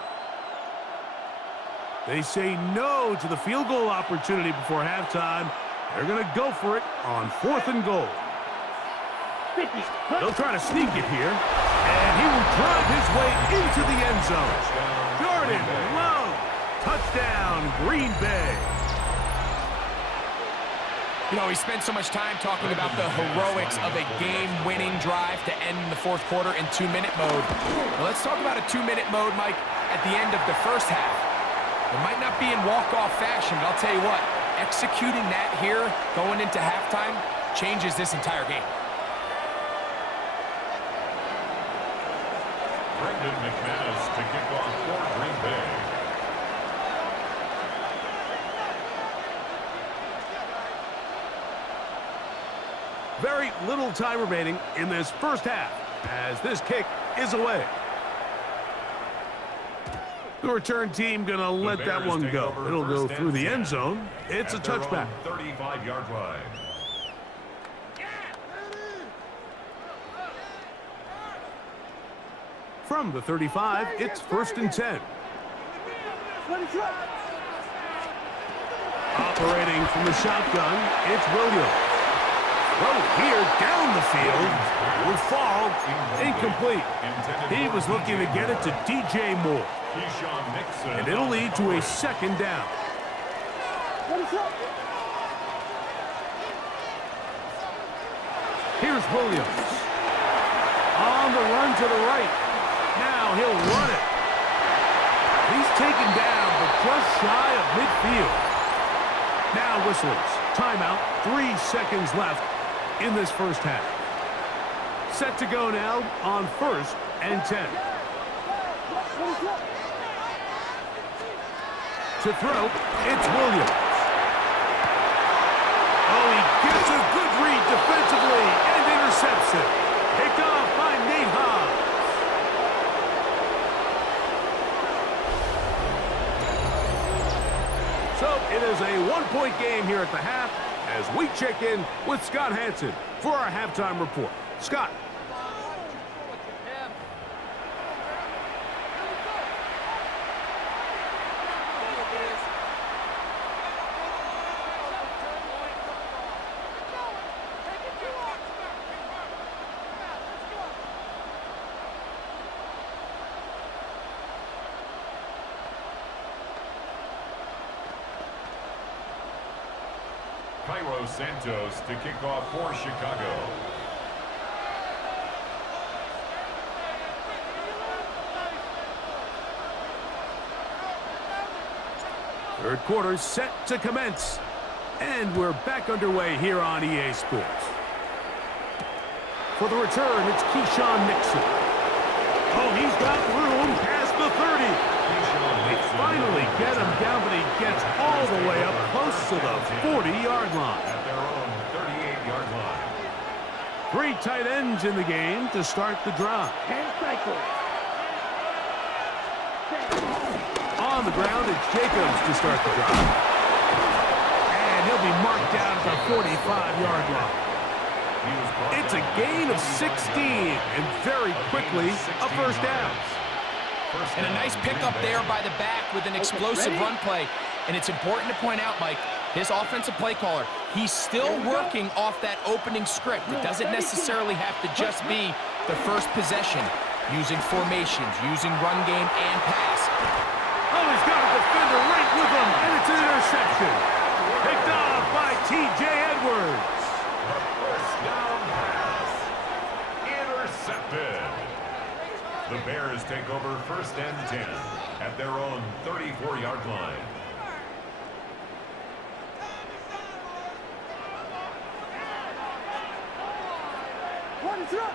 They say no to the field goal opportunity before halftime. They're going to go for it on fourth and goal. 50. They'll try to sneak it here, and he will drive his way into the end zone. Jordan Love, touchdown, Green Bay. You know, he spent so much time talking about the heroics of a game-winning drive to end the fourth quarter in 2-minute mode. Well, let's talk about a 2-minute mode, Mike, at the end of the first half. It might not be in walk-off fashion, but I'll tell you what, executing that here going into halftime changes this entire game. Brendan McManus to kick off for Green Bay. Very little time remaining in this first half as this kick is away. The return team going to let that one go. It'll go through the end zone. It's a touchback. 35-yard line. From the 35, it's first and 10. Operating from the shotgun, it's Williams. Well, here down the field will fall incomplete. He was looking to get it to DJ Moore. And it'll lead to a second down. Here's Williams. On the run to the right. Now he'll run it. He's taken down, but just shy of midfield. Now whistles. Timeout. 3 seconds left in this first half. Set to go now on first and 10. To throw, it's Williams. Oh, he gets a good read defensively and intercepts it. Picked off by Nate Hobbs. So it is a one-point game here at the half as we check in with Scott Hansen for our halftime report. Scott. Cairo Santos to kick off for Chicago. Third quarter set to commence. And we're back underway here on EA Sports. For the return, it's Keyshawn Nixon. Oh, he's got room past the 30. They finally get him down, but he gets all the way up close to the 40-yard line. At their own 38-yard line. 3 tight ends in the game to start the drive. 10 cycles. On the ground, it's Jacobs to start the drive. And he'll be marked down at the 45-yard line. It's a gain of 16, and very quickly, a first down. And a nice pickup there by the back with an explosive run play. And it's important to point out, Mike, his offensive play caller, he's still working off that opening script. It doesn't necessarily have to just be the first possession, using formations, using run game and pass. Oh, he's got a defender right with him, and it's an interception. Picked off by T.J. Edwards. First down pass. Intercepted. The Bears take over first and 10 at their own 34-yard line. What is up?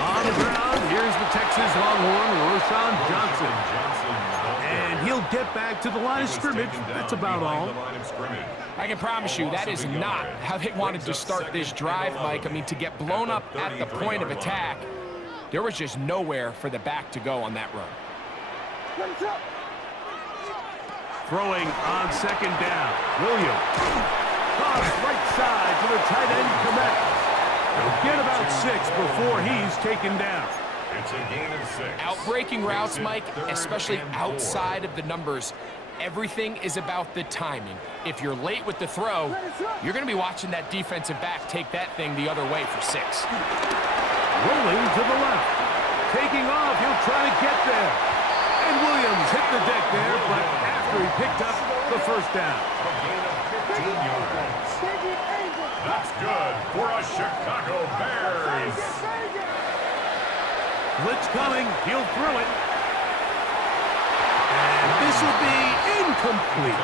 On the ground, here's the Texas Longhorn, Roschon Johnson. And he'll get back to the line of scrimmage. That's about all. I can promise you that is not how they wanted to start this drive, Mike. I mean, to get blown up at the point of attack, there was just nowhere for the back to go on that run. Throwing on second down, Williams. Toss right side to the tight end, Cant. He'll get about 6 before he's taken down. It's a gain of 6. Outbreaking routes, Mike, especially outside of the numbers, everything is about the timing. If you're late with the throw, you're going to be watching that defensive back take that thing the other way for 6. Rolling to the left. Taking off, he'll try to get there. And Williams hit the deck there, but after he picked up the first down. A gain of 15 yards. That's good for a Chicago Bears. Blitz coming, he'll throw it. And this will be incomplete.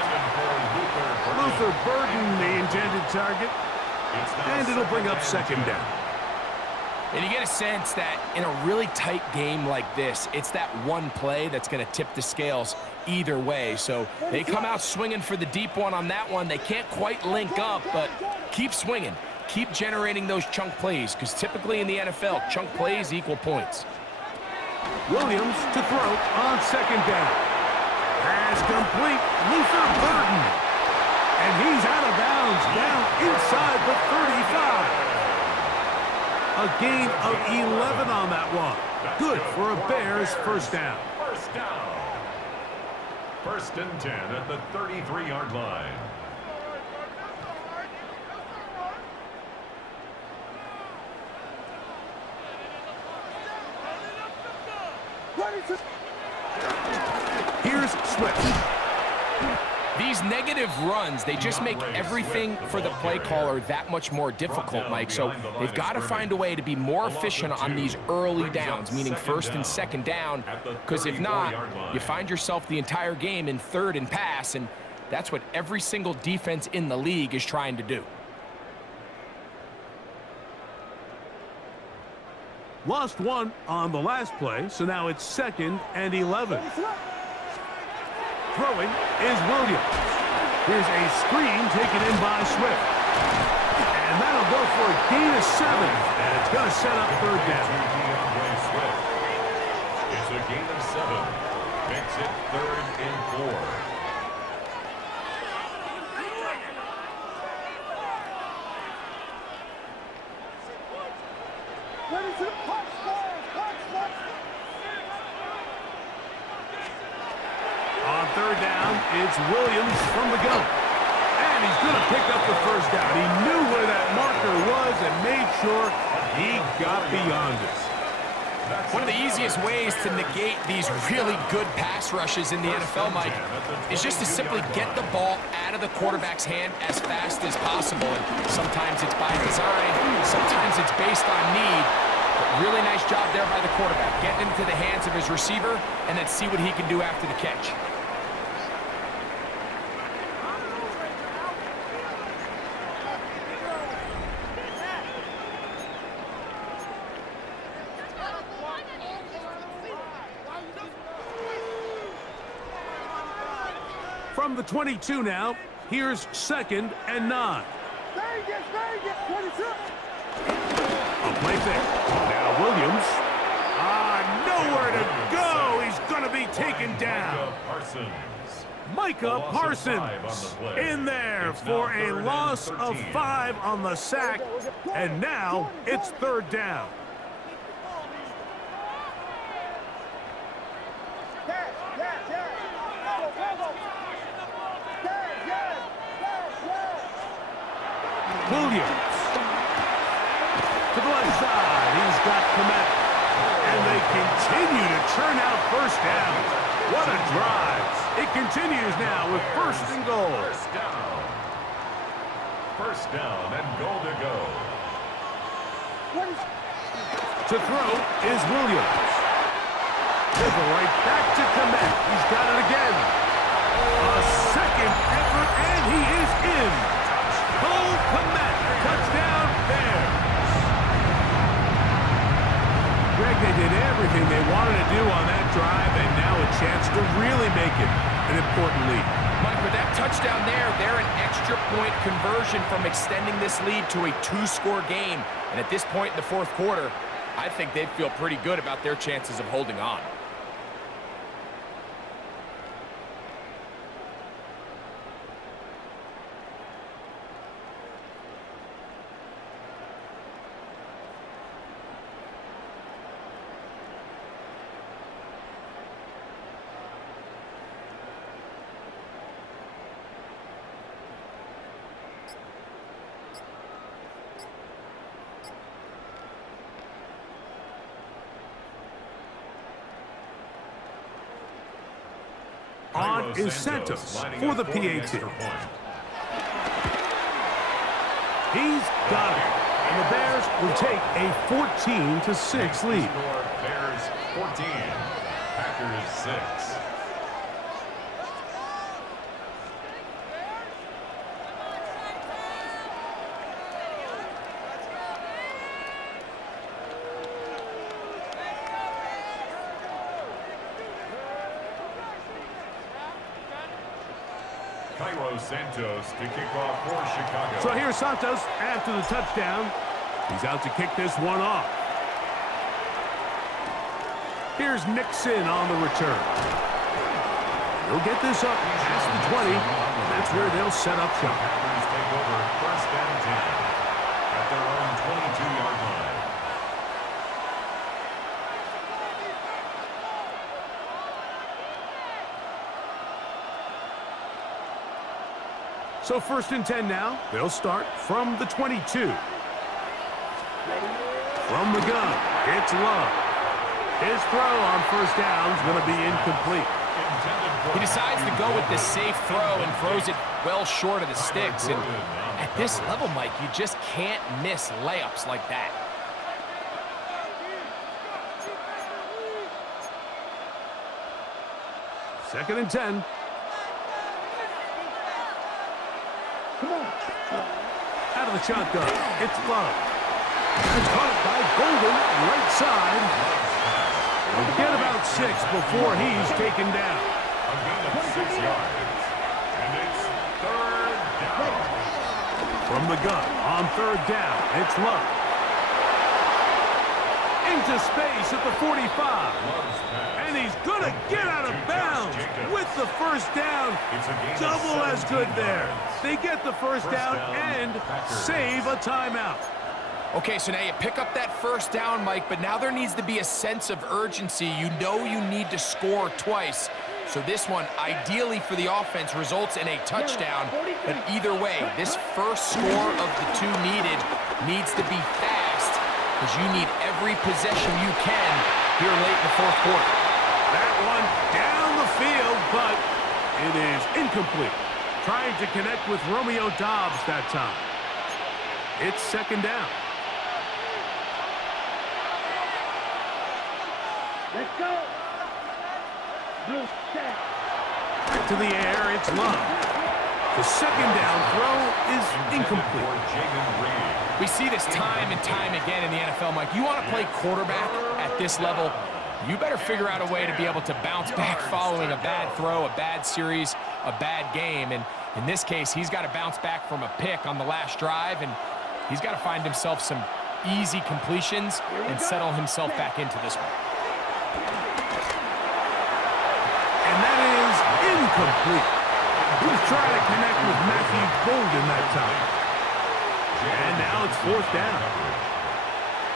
Luther Burden, the intended target. And it'll bring up second down. And you get a sense that in a really tight game like this, it's that one play that's going to tip the scales either way. So they come out swinging for the deep one on that one. They can't quite link up, but keep swinging. Keep generating those chunk plays, because typically in the NFL, chunk plays equal points. Williams to throw on second down. Pass complete, Luther Burden. And he's out of bounds, down inside the 35. A gain of 11 on that one. Good for a Bears first down. First down. First and 10 at the 33-yard line. Here's Swift. These negative runs, they just make everything for the play caller that much more difficult, Mike. So they've got to find a way to be more efficient on these early downs, meaning first and second down, because if not, you find yourself the entire game in third and pass, and that's what every single defense in the league is trying to do. Lost one on the last play, so now it's second and 11. Throwing is Williams. Here's a screen taken in by Swift. And that'll go for a gain of 7. And it's going to set up third down. It's a gain of 7. Makes it 3rd and 4. On third down, it's Williams from the gun. And he's going to pick up the first down. He knew where that marker was and made sure he got beyond it. One of the easiest ways to negate these really good pass rushes in the NFL, Mike, is just to simply get the ball out of the quarterback's hand as fast as possible. And sometimes it's by design, sometimes it's based on need. But really nice job there by the quarterback, getting into the hands of his receiver, and then see what he can do after the catch. From the 22 now, here's 2nd and 9. A play fake. Now Williams. Nowhere to go. He's going to be taken down. Micah Parsons in there for a loss of 5 on the sack. And now it's 3rd down. Williams to the left side. He's got Cant. And they continue to churn out 1st down. What a drive. It continues now with 1st and goal. 1st down and goal to go. To throw is Williams. Dribble right back to Cant. He's got it again. A 2nd effort, and he is in. Cole Cant, touchdown there. Greg, they did everything they wanted to do on that drive, and now a chance to really make it an important lead. Mike, with that touchdown there, they're an extra point conversion from extending this lead to a 2-score game. And at this point in the 4th quarter, I think they'd feel pretty good about their chances of holding on. On is Santos for the PAT. He's got it. And the Bears will take a 14-6 lead. Bears 14, Packers 6. Santos to kick off for Chicago. So here's Santos after the touchdown. He's out to kick this one off. Here's Nixon on the return. He'll get this up past the 20, and that's where they'll set up shop. Packers take over 1st and 10 at their own 22-yard line. So 1st and 10 now. They'll start from the 22. From the gun, it's Love. His throw on 1st down is going to be incomplete. He decides to go with the safe throw and throws it well short of the sticks. And at this level, Mike, you just can't miss layups like that. Second and 10. Out of the shotgun, it's Love. It's caught by Golden, right side. We'll get about 6 before he's taken down. A gain of 6 yards. And it's 3rd down. From the gun, on 3rd down, it's Love. Into space at the 45. And he's going to get out of bounds with the 1st down. Double as good there. They get the 1st down and save a timeout. Okay, so now you pick up that 1st down, Mike, but now there needs to be a sense of urgency. You know you need to score twice. So this one, ideally for the offense, results in a touchdown. But either way, this first score of the 2 needed needs to be fast because you need every possession you can here late in the fourth quarter. That one down the field, but it is incomplete. Trying to connect with Romeo Doubs that time. It's second down. Let's go. Blue set. Back to the air, it's Love. The second down throw is incomplete. We see this time and time again in the NFL, Mike. You want to play quarterback at this level, you better figure out a way to be able to bounce back following a bad throw, a bad series, a bad game. And in this case, he's got to bounce back from a pick on the last drive, and he's got to find himself some easy completions and settle himself back into this one. And that is incomplete. He was trying to connect with Matthew Golden that time. And now it's fourth down.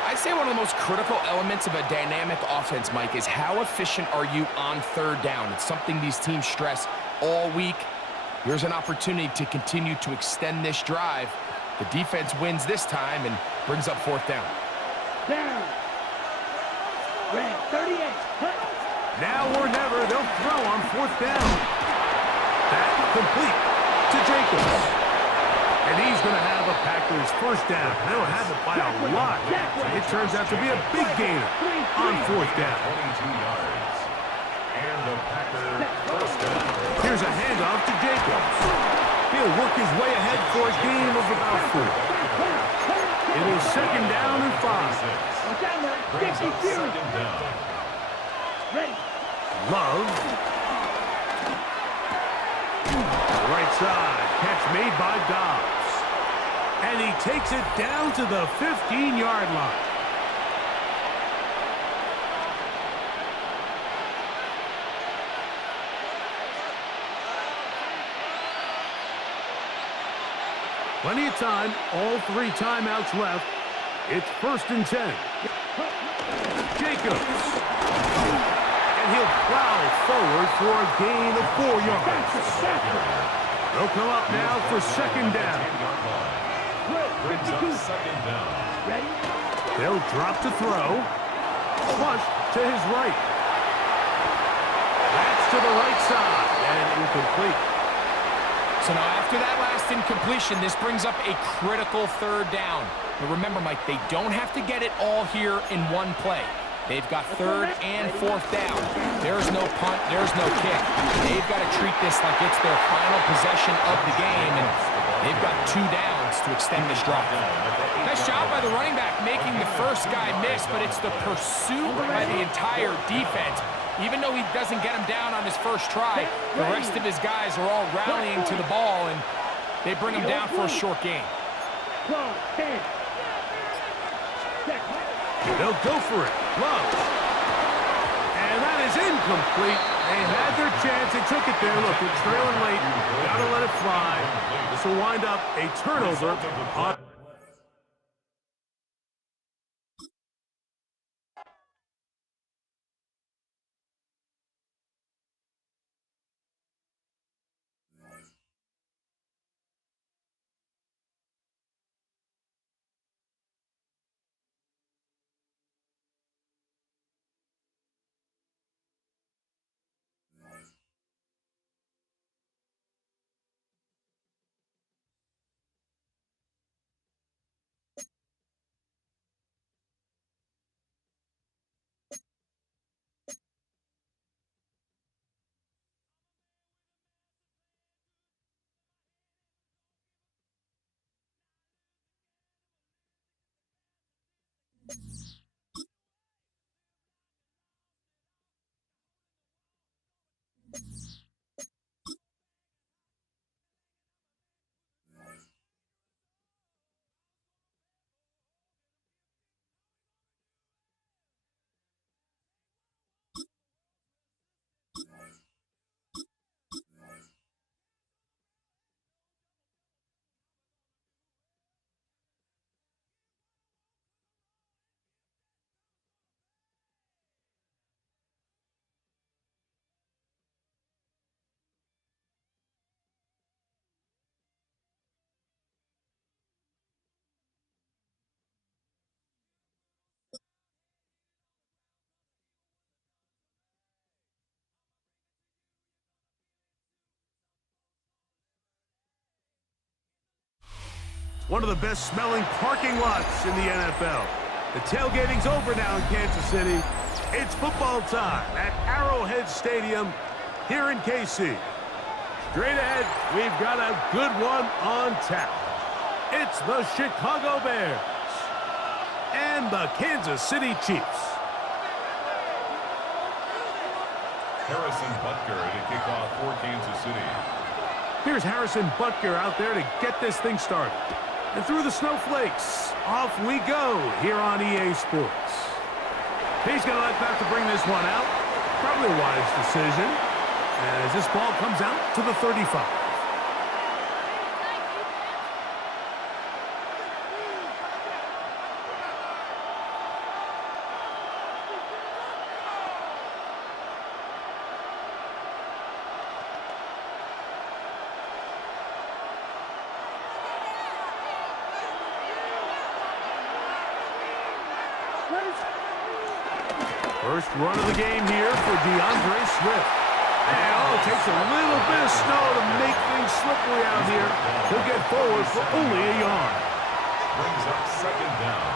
I'd say one of the most critical elements of a dynamic offense, Mike, is how efficient are you on third down? It's something these teams stress all week. Here's an opportunity to continue to extend this drive. The defense wins this time and brings up fourth down. Down. Red 38. Hut. Now or never, they'll throw on fourth down. That complete to Jacobs. And he's going to have a Packers first down. They'll have it by a lot. It turns out to be a big gainer on fourth down. 22 yards. And the Packers first down. Here's a handoff to Jacobs. He'll work his way ahead for a gain of about 4. It is second down and 5. Watch out, man. Brings up 52. second down. Ready. Love. Right side. Catch made by Dobbs. And he takes it down to the 15-yard line. Plenty of time. All 3 timeouts left. It's first and 10. Jacobs. And he'll plow forward for a gain of 4 yards. They'll come up now for second down. Brings up second down. Ready. They'll drop to throw. Flush to his right. That's to the right side. And incomplete. So now after that last incompletion, this brings up a critical third down. But remember, Mike, they don't have to get it all here in one play. They've got third and fourth down. There's no punt, there's no kick. They've got to treat this like it's their final possession of the game, and they've got 2 downs to extend this drive. Nice job by the running back making the first guy miss, but it's the pursuit by the entire defense. Even though he doesn't get him down on his first try, the rest of his guys are all rallying to the ball, and they bring him down for a short gain. 12, 10. They'll go for it. Love. And that is incomplete. They had their chance. They took it there. Look, they're trailing late. Got to let it fly. This will wind up a turnover on one of the best-smelling parking lots in the NFL. The tailgating's over now in Kansas City. It's football time at Arrowhead Stadium here in KC. Straight ahead, we've got a good one on tap. It's the Chicago Bears and the Kansas City Chiefs. Harrison Butker to kick off for Kansas City. Here's Harrison Butker out there to get this thing started. And through the snowflakes, off we go here on EA Sports. He's going to let that to bring this one out. Probably a wise decision as this ball comes out to the 35. First run of the game here for DeAndre Swift. And it takes a little bit of snow to make things slippery out here. He'll get forward for only a yard. Brings up second down.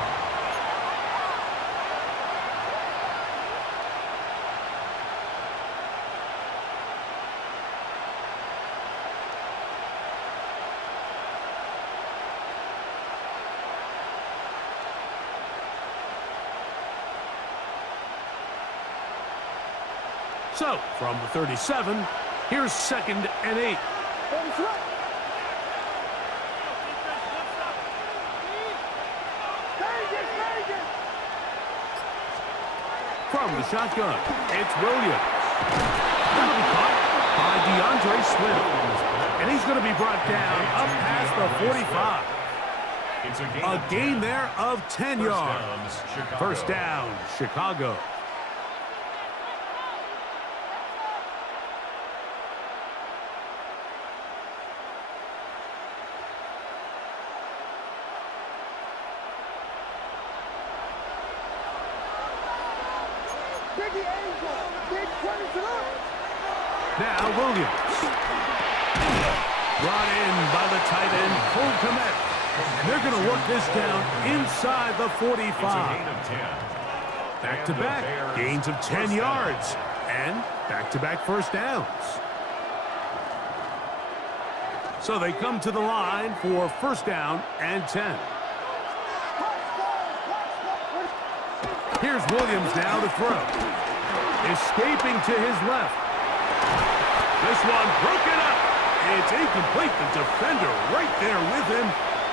So, from the 37, here's 2nd and 8. From the shotgun, it's Williams. That'll be caught by DeAndre Swift. And he's going to be brought down up past the 45. It's A gain there of 10 yards. First down, Chicago. Now Williams. Brought in by the tight end, Cole Cant. And they're going to work this down inside the 45. Back-to-back gains of 10 yards. And back-to-back first downs. So they come to the line for first down and 10. Here's Williams now to throw. Escaping to his left. This one broken up. It's incomplete. The defender right there with him.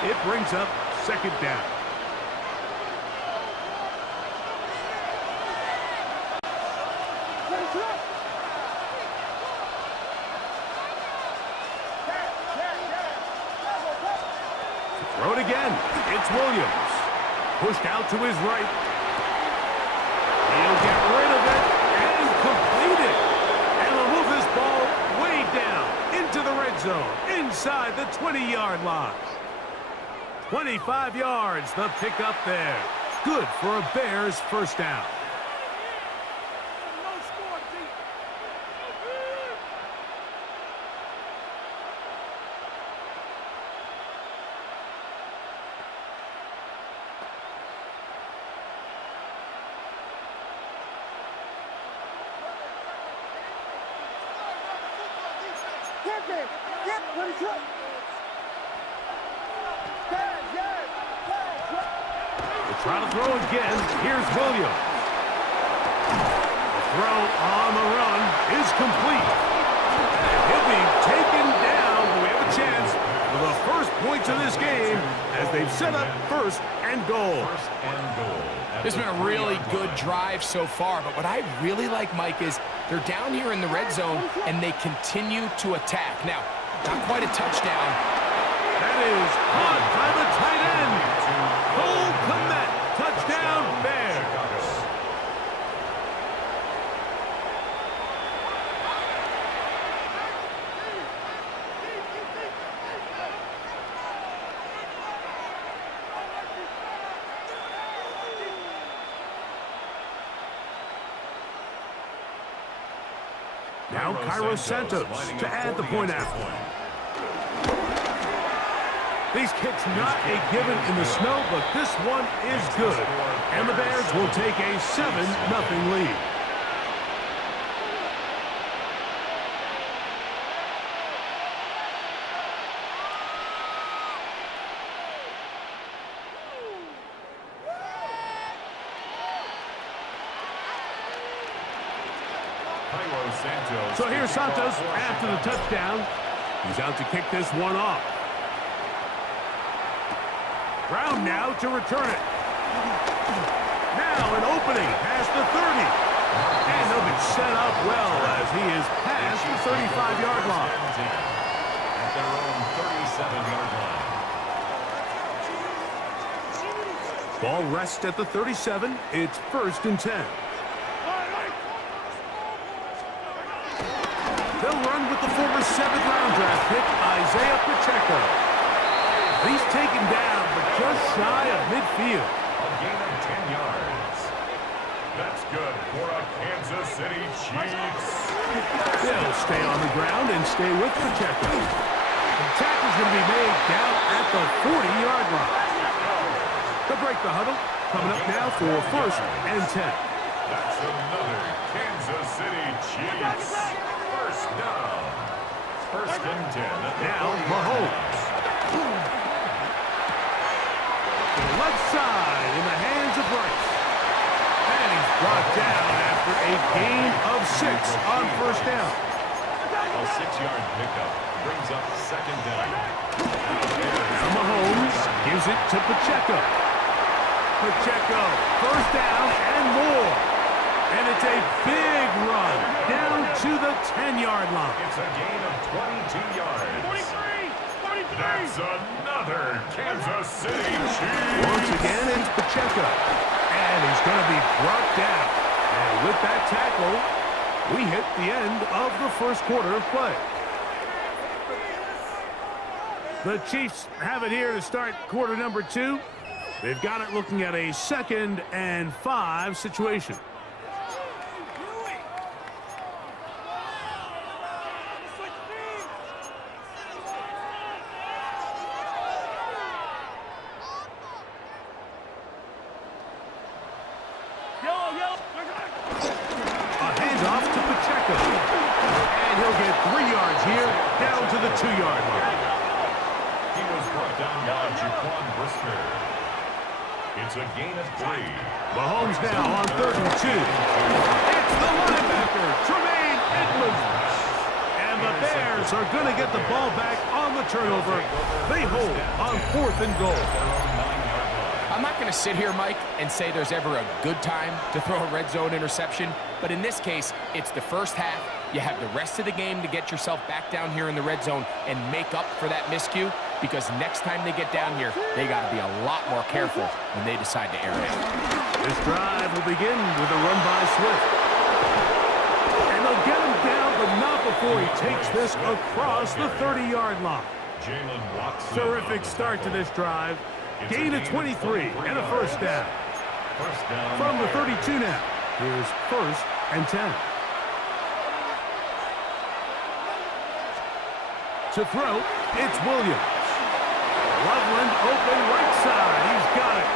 It brings up second down. Throw it again. It's Williams. Pushed out to his right. He'll get rid of it and complete it. And will move this ball way down into the red zone, inside the 20-yard line. 25 yards, the pickup there. Good for a Bears first down. Try to throw again. Here's Williams. The throw on the run is complete. And he'll be taken down. We have a chance for the first points of this game as they've set up first and goal. This has been a really good drive so far, but what I really like, Mike, is they're down here in the red zone and they continue to attack. Now, not quite a touchdown. That is caught by the tight end. Cole Cant. Touchdown, Bears. Now Cairo Santos to add the point after. These kicks not a given in the snow, but this one is good. And the Bears will take a 7-0 lead. So here's Santos after the touchdown. He's out to kick this one off. Brown now to return it. Now an opening past the 30. And they'll be set up well as he is past the 35-yard line. At their own 37-yard line. Ball rests at the 37. It's 1st and 10. They'll run with the former 7th-round draft pick, Isaiah Pacheco. He's taken down, but just shy of midfield. A gain of 10 yards. That's good for a Kansas City Chiefs. They'll stay on the ground and stay with Pacheco. The tackle's going to be made down at the 40-yard line. They'll break the huddle. Coming up now for 1st and 10. That's another Kansas City Chiefs. First down. 1st and 10. Now Mahomes. To the left side in the hands of Rice. And he's brought down after a gain of 6 on 1st down. A 6-yard pickup brings up 2nd down. Now Mahomes gives it to Pacheco. Pacheco, 1st down and more. And it's a big run down to the 10-yard line. It's a gain of 22 yards. 43! That's another Kansas City Chiefs. Once again, it's Pacheco. And he's going to be brought down. And with that tackle, we hit the end of the 1st quarter of play. The Chiefs have it here to start quarter number 2. They've got it looking at a 2nd and 5 situation. A handoff to Pacheco. And he'll get 3 yards here, down to the 2-yard line. He was brought down by Jaquan Brisker. It's a gain of 3. Mahomes now on 3rd and 2. It's the linebacker, Tremaine Edmonds. And the Bears are going to get the ball back on the turnover. They hold on 4th and goal. I'm not going to sit here, Mike, and say there's ever a good time to throw a red zone interception, but in this case, it's the first half. You have the rest of the game to get yourself back down here in the red zone and make up for that miscue, because next time they get down here, they got to be a lot more careful when they decide to air it out. This drive will begin with a run by Swift. And they'll get him down, but not before he takes this across the 30-yard line. Terrific start to this drive. Gain of 23 and a 1st down. From the 32 now, here's 1st and 10. To throw, it's Williams. Loveland open right side. He's got it.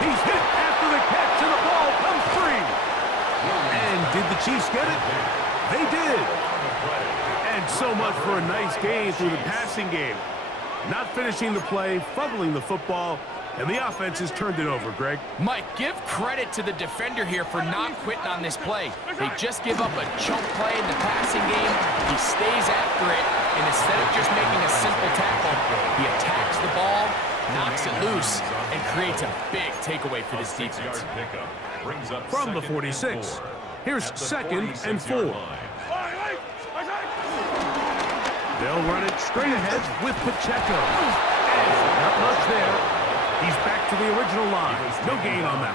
He's hit after the catch, and the ball comes free. And did the Chiefs get it? They did. And so much for a nice gain through the passing game. Not finishing the play, fumbling the football, and the offense has turned it over, Greg. Mike, give credit to the defender here for not quitting on this play. They just give up a choke play in the passing game. He stays after it, and instead of just making a simple tackle, he attacks the ball, knocks it loose, and creates a big takeaway for this defense. From the 46, here's 2nd and 4. They'll run it straight ahead with Pacheco. And not much there. He's back to the original line. No gain on that.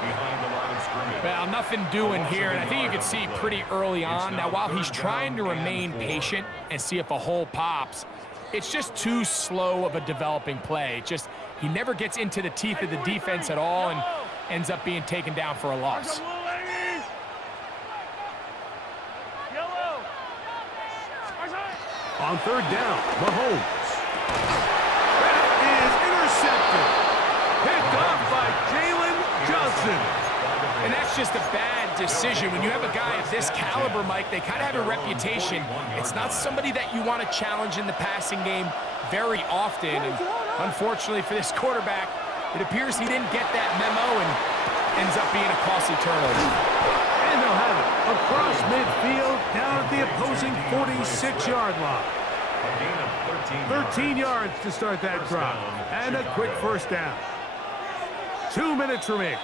Well, nothing doing here, and I think you can see pretty early on. Now, while he's trying to remain patient and see if a hole pops, it's just too slow of a developing play. Just he never gets into the teeth of the defense at all and ends up being taken down for a loss. On 3rd down, Mahomes. That is intercepted. Picked off by Jalen Johnson. And that's just a bad decision. When you have a guy of this caliber, Mike, they kind of have a reputation. It's not somebody that you want to challenge in the passing game very often. And unfortunately for this quarterback, it appears he didn't get that memo and ends up being a costly turnover. And they'll have it across midfield down at the opposing 46-yard line. 13 yards to start that drive. And a quick first down. 2 minutes remaining.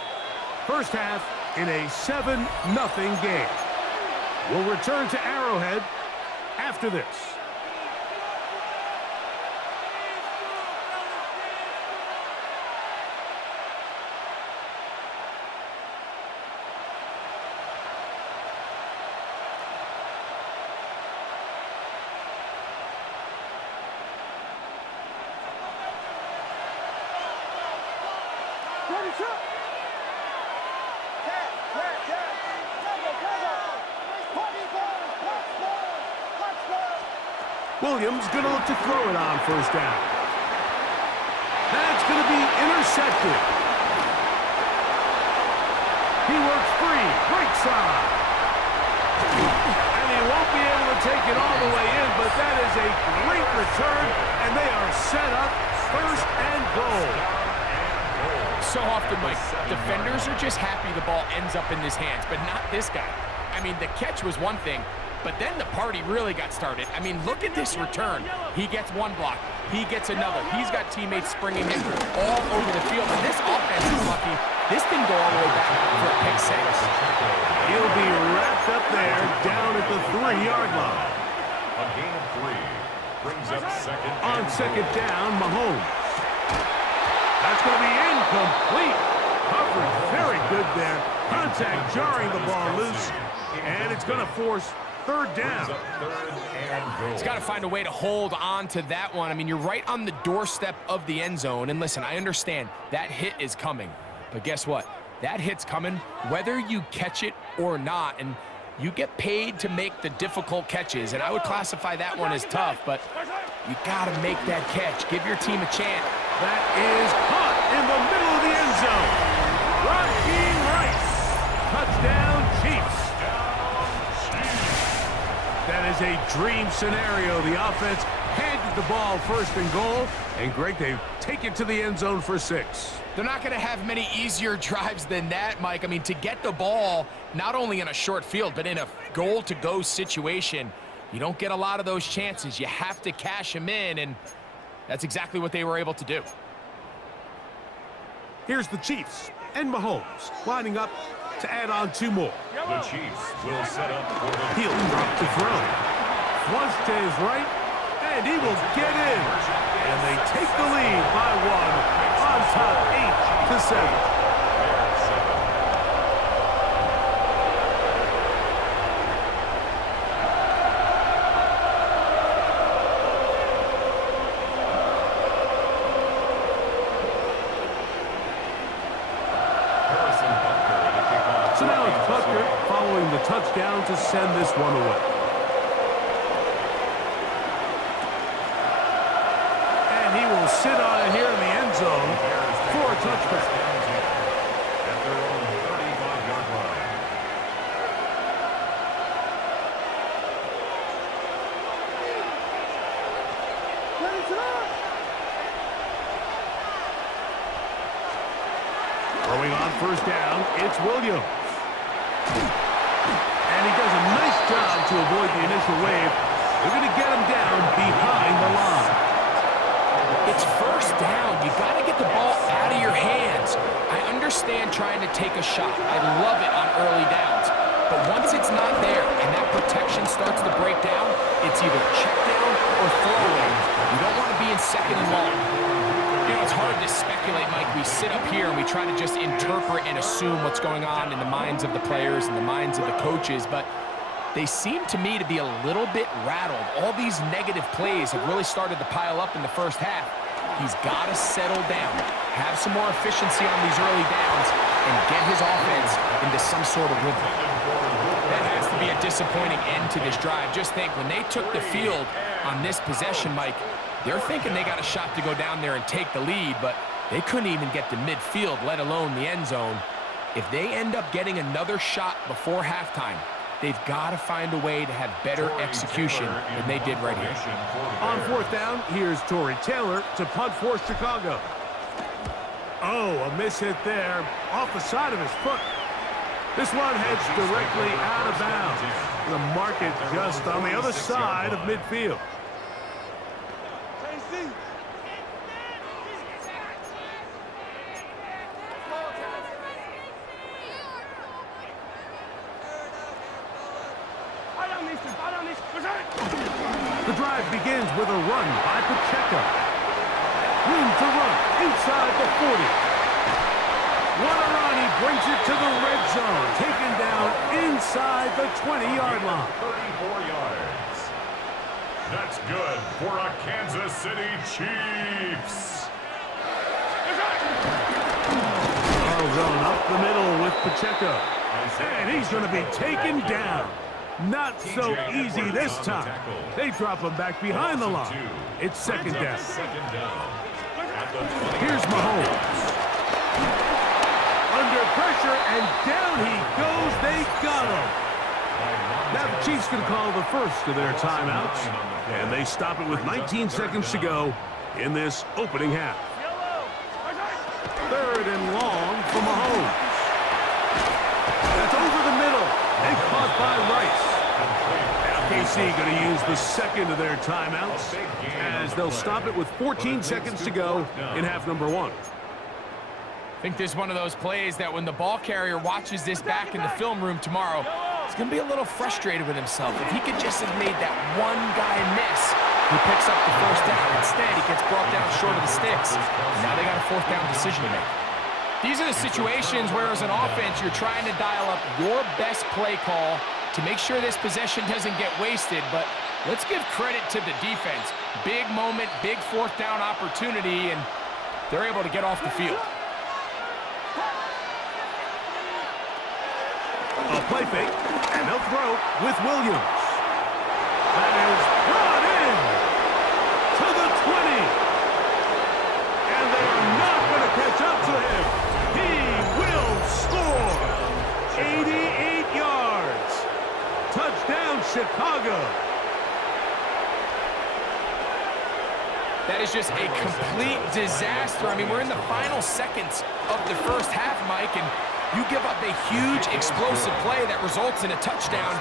First half in a 7-0 game. We'll return to Arrowhead after this. Williams going to look to throw it on first down. That's going to be intercepted. He works free, right side. And he won't be able to take it all the way in, but that is a great return, and they are set up first and goal. So often, Mike, defenders are just happy the ball ends up in his hands, but not this guy. I mean, the catch was one thing, but then the party really got started. I mean, look at this return. He gets one block. He gets another. He's got teammates springing him all over the field. And this offense is lucky. This didn't go all the way back for a pick six. He'll be wrapped up there down at the 3-yard line. A gain of 3 brings up second. On second down, Mahomes. That's going to be incomplete. Coverage very good there. Contact jarring the ball loose. And it's going to force third down. He's got to find a way to hold on to that one. I mean, you're right on the doorstep of the end zone. And listen, I understand that hit is coming. But guess what? That hit's coming whether you catch it or not. And you get paid to make the difficult catches. And I would classify that one as tough. But you got to make that catch. Give your team a chance. That is caught in the middle of the end zone. Raheem Rice. Touchdown, Chiefs. That is a dream scenario. The offense handed the ball first and goal. And, Greg, they take it to the end zone for 6. They're not going to have many easier drives than that, Mike. I mean, to get the ball not only in a short field, but in a goal-to-go situation, you don't get a lot of those chances. You have to cash them in, and that's exactly what they were able to do. Here's the Chiefs and Mahomes lining up to add on 2 more. The Chiefs will set up for the He'll drop to throw. Flush to his right, and he will get in. And they take the lead by 1 on top 8-7. So now it's Tucker following the touchdown to send this one away. And he will sit on it here in the end zone for a touchback. at their own 35-yard line. Throwing on first down, it's Williams. And he does a nice job to avoid the initial wave. They're going to get him down behind the line. It's first down. You got to get the ball out of your hands. I understand trying to take a shot. I love it on early downs. But once it's not there and that protection starts to break down, it's either check down or throw away. You don't want to be in second and long. You know, it's hard to speculate, Mike. We sit up here and we try to just interpret and assume what's going on in the minds of the players and the minds of the coaches, but they seem to me to be a little bit rattled. All these negative plays have really started to pile up in the first half. He's got to settle down, have some more efficiency on these early downs, and get his offense into some sort of rhythm. That has to be a disappointing end to this drive. Just think, when they took the field on this possession, Mike, They're thinking they got a shot to go down there and take the lead, but they couldn't even get to midfield, let alone the end zone. If they end up getting another shot before halftime, they've got to find a way to have better execution than they did right here. On fourth down, here's Tory Taylor to punt for Chicago. Oh, a miss hit there off the side of his foot. This one heads directly out of bounds. The market just on the other side of midfield. The drive begins with a run by Pacheco. Room to run inside the 40. Guarani brings it to the red zone, taken down inside the 20-yard line. 34 yards. That's good for a Kansas City Chiefs. Run up the middle with Pacheco. And he's going to be taken down. Not so easy this time. They drop him back behind the line. It's second down. Here's Mahomes. Under pressure, and down he goes. They got him. Now the Chiefs can call the first of their timeouts, and they stop it with 19 seconds to go in this opening half. Third and long for Mahomes. That's over the middle and caught by Rice. KC going to use the second of their timeouts as they'll stop it with 14 seconds to go in half number one. I think this is one of those plays that when the ball carrier watches this back in the film room tomorrow, he's going to be a little frustrated with himself. If he could just have made that one guy miss, he picks up the first down. Instead, he gets brought down short of the sticks. And now they got a fourth down decision to make. These are the situations where, as an offense, you're trying to dial up your best play call to make sure this possession doesn't get wasted. But let's give credit to the defense. Big moment, big fourth down opportunity, and they're able to get off the field. A play fake, and they'll throw with Williams. That is brought in to the 20. And they're not going to catch up to him. He will score. 88 yards. Touchdown, Chicago. That is just a complete disaster. I mean, we're in the final seconds of the first half, Mike, and you give up a huge explosive play that results in a touchdown.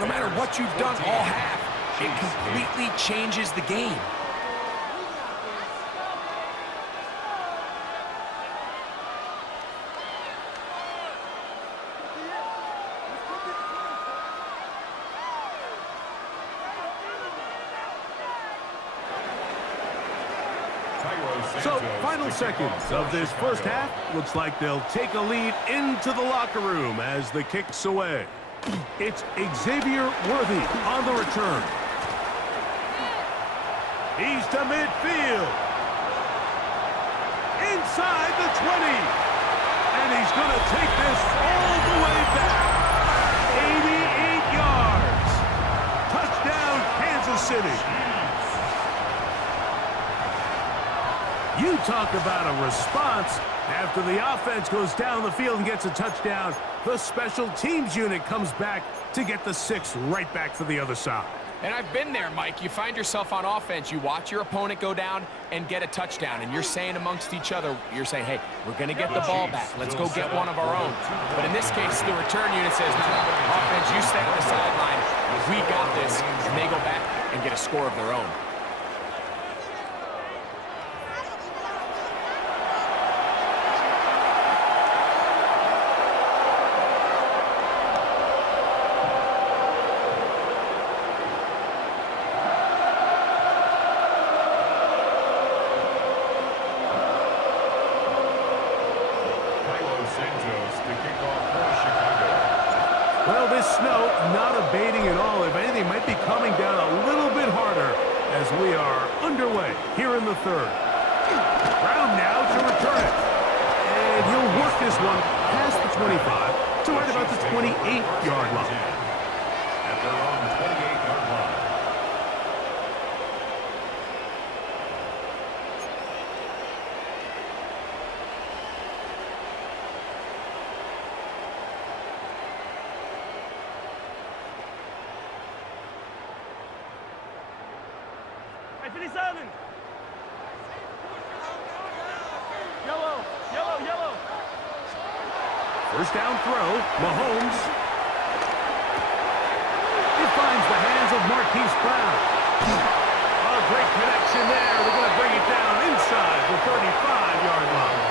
No matter what you've done all half, it completely changes the game. So, final seconds of this first half. Looks like they'll take a lead into the locker room as the kick's away. It's Xavier Worthy on the return. He's to midfield. Inside the 20. And he's going to take this all the way back. 88 yards. Touchdown, Kansas City. You talk about a response. After the offense goes down the field and gets a touchdown, the special teams unit comes back to get the 6 right back for the other side. And I've been there, Mike. You find yourself on offense, you watch your opponent go down and get a touchdown, and you're saying amongst each other, you're saying, hey, we're going to get the ball back. Let's go get one of our own. But in this case, the return unit says, no, offense, you stay on the sideline. We got this. And they go back and get a score of their own. Well, this snow not abating at all. If anything, might be coming down a little bit harder as we are underway here in the third. Brown now to return it. And he'll work this one past the 25 to right about the 28-yard line. At their own 28-yard line. 57. Yellow, yellow, yellow. First down throw, Mahomes. It finds the hands of Marquise Brown. A great connection there. They're going to bring it down inside the 35-yard line.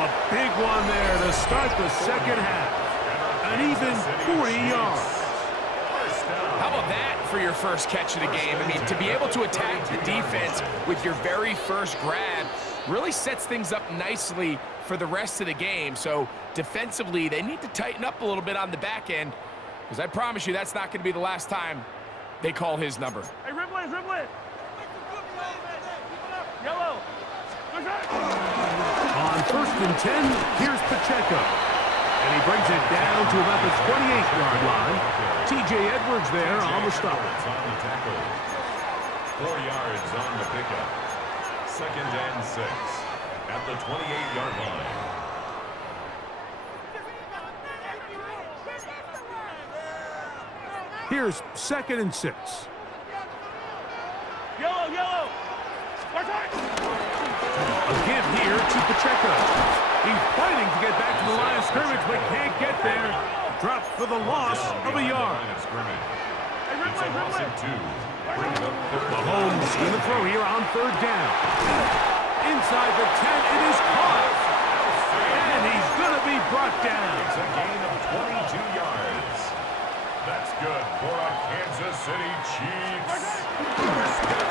A big one there to start the second half. An even 40 yards. How about that for your first catch of the game? I mean, to be able to attack the defense with your very first grab really sets things up nicely for the rest of the game. So defensively, they need to tighten up a little bit on the back end, because I promise you that's not going to be the last time they call his number. Hey, Ripley, Ripley. Yellow. On first and 10, here's Pacheco. And he brings it down to about the 28-yard line. T.J. Edwards there on the stop. On the tackle. 4 yards on the pickup. Second and 6 at the 28-yard line. Here's second and 6. Yellow, yellow. Again here to Pacheco. He's fighting to get back to the line of scrimmage, but can't get there. Dropped for the loss of a yard. It's a loss of 2. Bring it up Mahomes in the throw here on third down. Inside the 10, it is caught. And he's going to be brought down. It's a gain of 22 yards. That's good for a Kansas City Chiefs.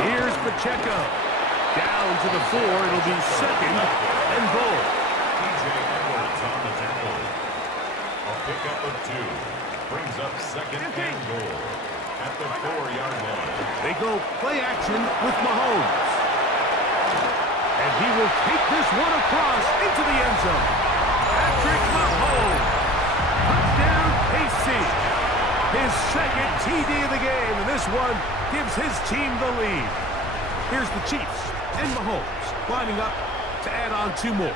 Here's Pacheco. Down to the 4. It'll be second and goal. T.J. Edwards on the tackle. A pickup of 2. Brings up second and goal at the 4-yard line. They go play action with Mahomes. And he will take this one across into the end zone. Patrick Mahomes. Touchdown, KC. His second TD of the game, and this one gives his team the lead. Here's the Chiefs and Mahomes lining up to add on 2 more.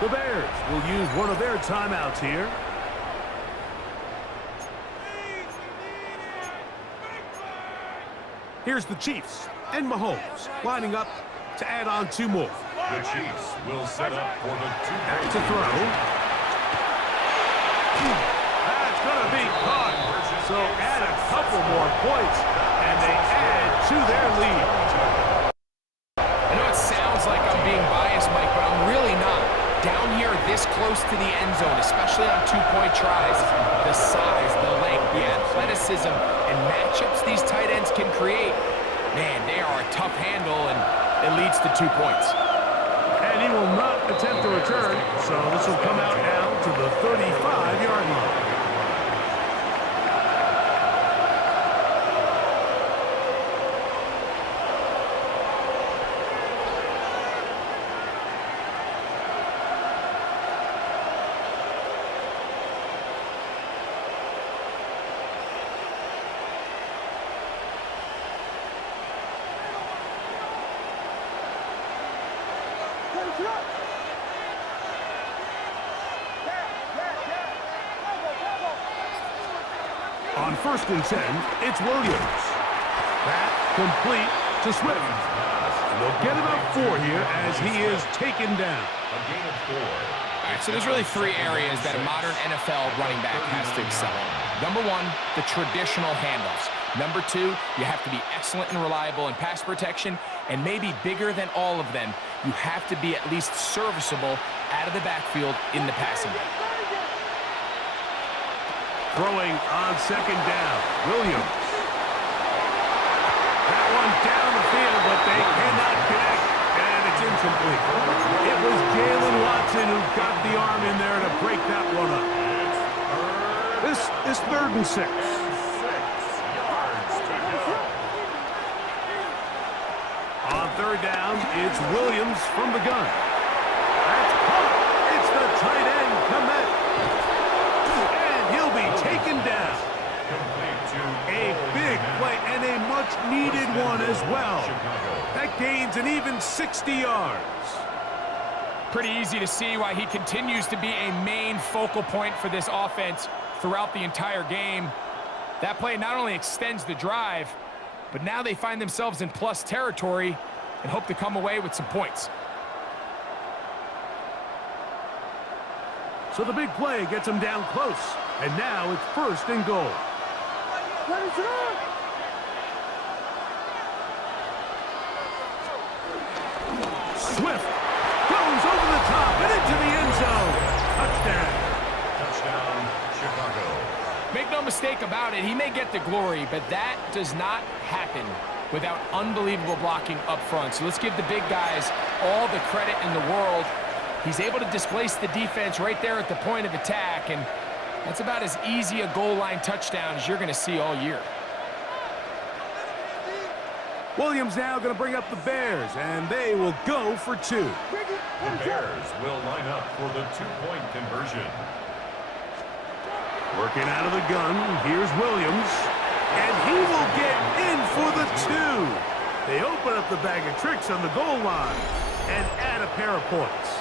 The Bears will use one of their timeouts here. Here's the Chiefs and Mahomes lining up to add on 2 more. The Chiefs will set up for the 2-point to throw. That's going to be caught. So add a couple more points, and they add to their lead. I know it sounds like I'm being biased, Mike, but I'm really not. Down here this close to the end zone, especially on 2-point tries, the size, the length, the athleticism, and matchups these tight ends can create, man, they are a tough handle, and it leads to 2 points. And he will not attempt a return, so this will come out now to the 35-yard line. On first and 10, it's Williams. That complete to Swift. And they'll get about 4 here as he is taken down. A gain of 4. All right, so there's really 3 areas that a modern NFL running back has to excel in. Number 1, the traditional handoffs. Number 2, you have to be excellent and reliable in pass protection, and maybe bigger than all of them, you have to be at least serviceable out of the backfield in the passing game. Throwing on second down, Williams. That one down the field, but they cannot connect, and it's incomplete. It was Jalen Watson who got the arm in there to break that one up. This is 3rd and 6. On third down, it's Williams from the gun. That's caught. It's the tight end, Cant. And he'll be taken down. A big play and a much-needed one as well. That gains an even 60 yards. Pretty easy to see why he continues to be a main focal point for this offense throughout the entire game. That play not only extends the drive, But now they find themselves in plus territory and hope to come away with some points. So the big play gets them down close. And now it's 1st and goal. Swift goes over the top and into the end zone. Touchdown. Touchdown, Chicago. Make no mistake about it, he may get the glory, but that does not happen without unbelievable blocking up front. So let's give the big guys all the credit in the world. He's able to displace the defense right there at the point of attack, and that's about as easy a goal line touchdown as you're going to see all year. Williams now going to bring up the Bears, and they will go for 2. The Bears will line up for the 2-point conversion. Working out of the gun, here's Williams, and he will get in for the 2. They open up the bag of tricks on the goal line and add a pair of points.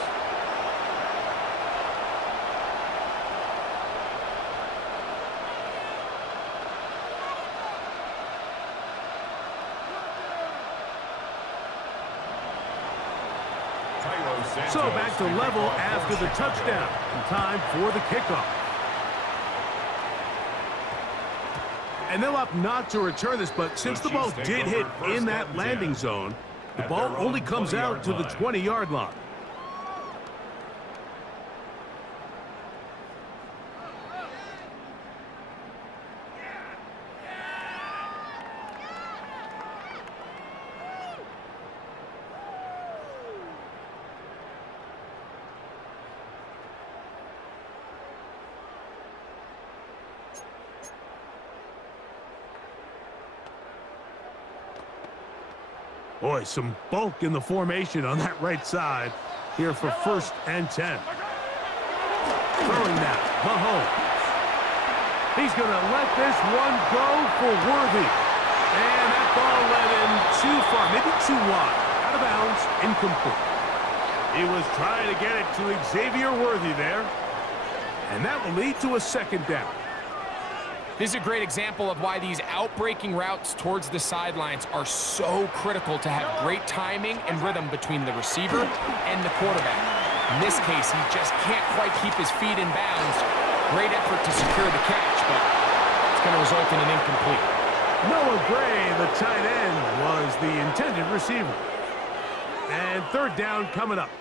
So back to level after the touchdown. Time for the kickoff. And they'll opt not to return this, but since the ball did hit in that landing zone, the ball only comes out to the 20-yard line. Boy, some bulk in the formation on that right side here for 1st and 10. Throwing now, Mahomes. He's going to let this one go for Worthy. And that ball led him too far, maybe too wide. Out of bounds, incomplete. He was trying to get it to Xavier Worthy there. And that will lead to a 2nd down. This is a great example of why these outbreaking routes towards the sidelines are so critical to have great timing and rhythm between the receiver and the quarterback. In this case, he just can't quite keep his feet in bounds. Great effort to secure the catch, but it's going to result in an incomplete. Noah Gray, the tight end, was the intended receiver. And 3rd down coming up.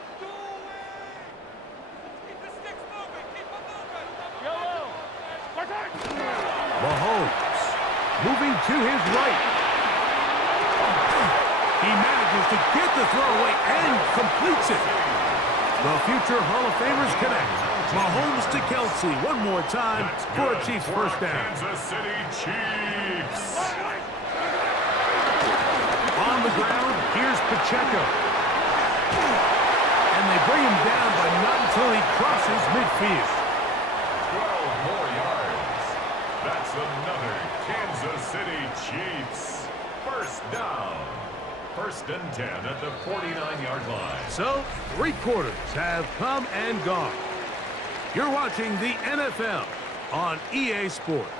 Mahomes moving to his right. He manages to get the throw away and completes it. The future Hall of Famers connect. Mahomes to Kelsey one more time for a Chiefs 1st down. Kansas City Chiefs. On the ground, here's Pacheco. And they bring him down, but not until he crosses midfield. 12 more yards. That's another Kansas City Chiefs 1st down. 1st and 10 at the 49-yard line. So, 3 quarters have come and gone. You're watching the NFL on EA Sports.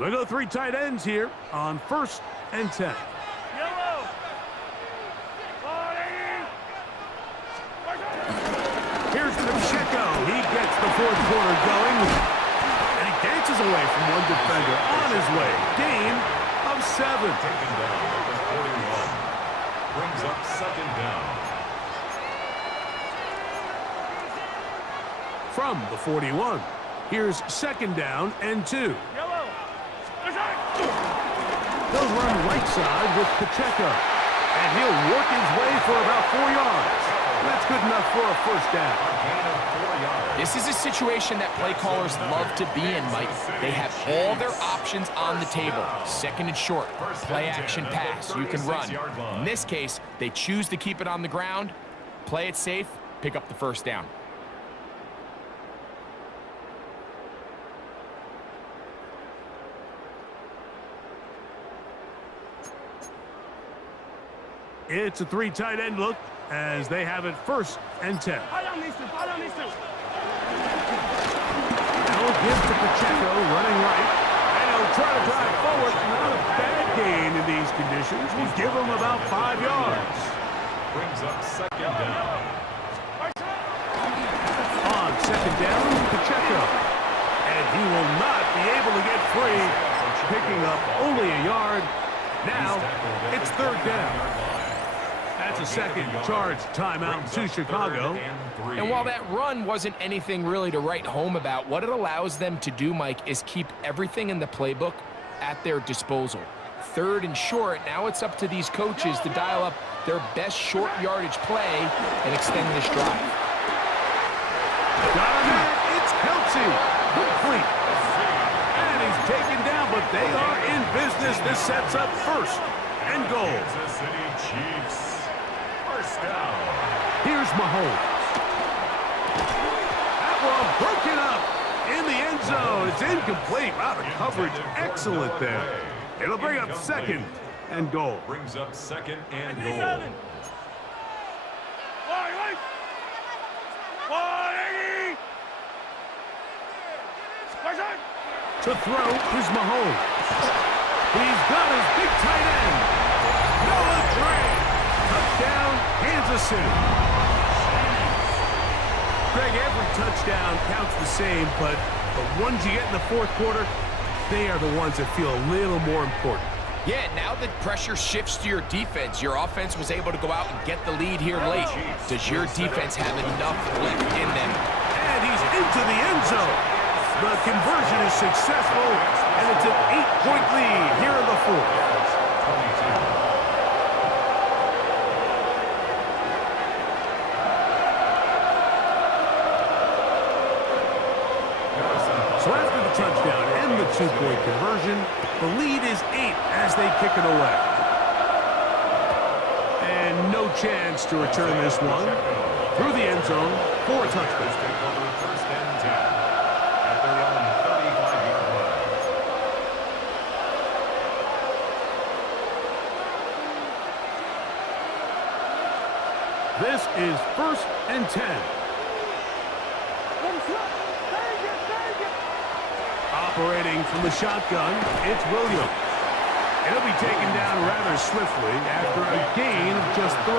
They go 3 tight ends here on 1st and 10. Yellow. Here's Pacheco. He gets the 4th quarter going. And he dances away from one defender on his way. Gain of 7. Taken down at the 41. Brings up 2nd down. From the 41. Here's 2nd down and 2. They'll run right side with Pacheco. And he'll work his way for about 4 yards. That's good enough for a 1st down. Gain of 4 yards. This is a situation that play callers love to be in, Mike. They have all their options on the table. 2nd and short, play action pass, you can run. In this case, they choose to keep it on the ground, play it safe, pick up the 1st down. It's a 3 tight end look as they have it 1st and 10. They'll give to Pacheco, running right. And he'll try to drive forward. Not a bad gain in these conditions. We'll give him about 5 yards. Brings up 2nd down. On 2nd down, Pacheco. And he will not be able to get free, picking up only a yard. Now, it's 3rd down. That's a 2nd charge timeout to Chicago. And while that run wasn't anything really to write home about, what it allows them to do, Mike, is keep everything in the playbook at their disposal. 3rd and short, now it's up to these coaches to dial up their best short yardage play and extend this drive. Got him. It's Kelsey. Complete. And he's taken down, but they are in business. This sets up 1st and goal. Kansas City Chiefs. 1st down. Here's Mahomes. That one broken up in the end zone. It's incomplete. Wow, the coverage excellent there. It'll bring up 2nd and goal. Brings up 2nd and goal. To throw is Mahomes. He's got his big tight end. Noah Gray. Touchdown, Kansas City. Greg, every touchdown counts the same, but the ones you get in the 4th quarter, they are the ones that feel a little more important. Yeah, now that pressure shifts to your defense, your offense was able to go out and get the lead here late. Does your defense have enough left in them? And he's into the end zone. The conversion is successful, and it's an 8-point lead here in the 4th. So after the touchdown and the 2-point conversion, the lead is 8 as they kick it away. And no chance to return this one through the end zone for a touchdown. 1st and 10 at their own 35-yard line. This is 1st and 10. Operating from the shotgun, it's Williams. And he'll be taken down rather swiftly after a gain of just 3.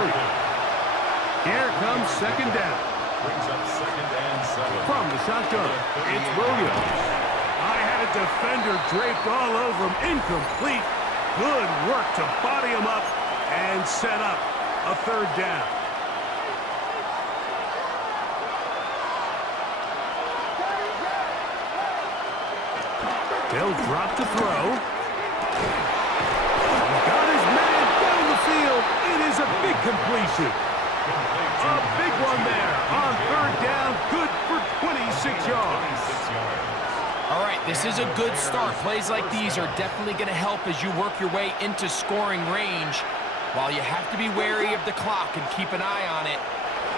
Here comes 2nd down. Brings up 2nd and 7. From the shotgun, it's Williams. I had a defender draped all over him. Incomplete. Good work to body him up and set up a 3rd down. They'll drop to throw. Got his man down the field. It is a big completion. A big one there on 3rd down. Good for 26 yards. All right, this is a good start. Plays like these are definitely going to help as you work your way into scoring range. While you have to be wary of the clock and keep an eye on it,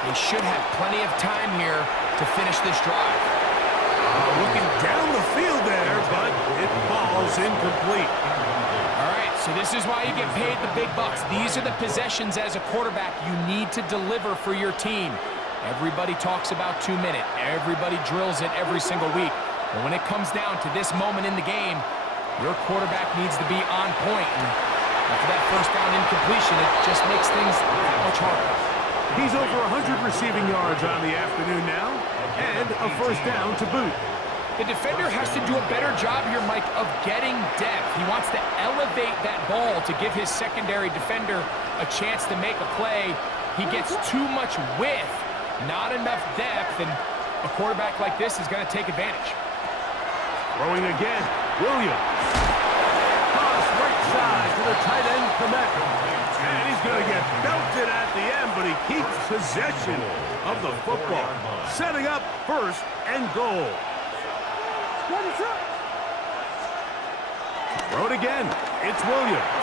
they should have plenty of time here to finish this drive. Looking down the field there, but it falls incomplete. All right, so this is why you get paid the big bucks. These are the possessions as a quarterback you need to deliver for your team. Everybody talks about 2-minute. Everybody drills it every single week. But when it comes down to this moment in the game, your quarterback needs to be on point. And after that 1st down incompletion, it just makes things that much harder. He's over 100 receiving yards on the afternoon now, and a 1st down to boot. The defender has to do a better job here, Mike, of getting depth. He wants to elevate that ball to give his secondary defender a chance to make a play. He gets too much width, not enough depth, and a quarterback like this is going to take advantage. Throwing again, Williams. Cross right side to the tight end, Cant. And he's going to get belted at the end, but he keeps possession of the football. Setting up 1st and goal. Throw it again. It's Williams.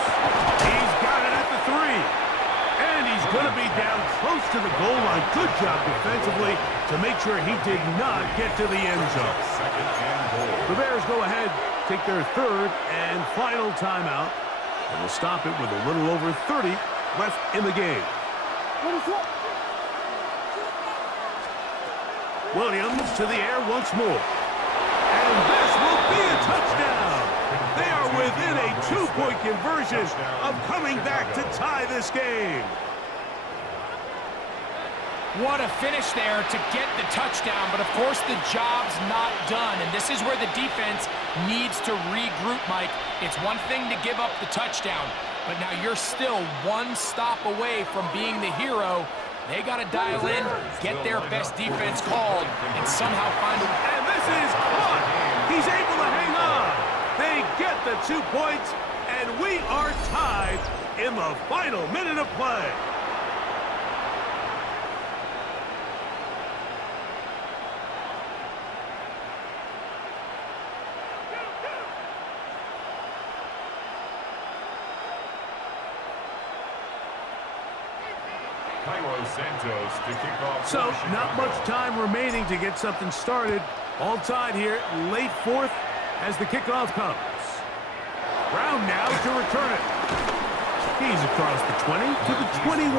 He's got it at the 3. And he's going to be down close to the goal line. Good job defensively to make sure he did not get to the end zone. 2nd and goal. The Bears go ahead, take their 3rd and final timeout. And will stop it with a little over 30 left in the game. Williams to the air once more. And this will be a touchdown. They are within a 2-point conversion of coming back to tie this game. What a finish there to get the touchdown, but of course the job's not done, and this is where the defense needs to regroup, Mike. It's one thing to give up the touchdown, but now you're still one stop away from being the hero. They got to dial in, get their best defense called, and somehow find a... And this is caught. He's able to hang on. They get the 2 points, and we are tied in the final minute of play. Santos to kick off. So, not much time remaining to get something started. All tied here, late fourth, as the kickoff comes. Brown now to return it. He's across the 20 to the 21.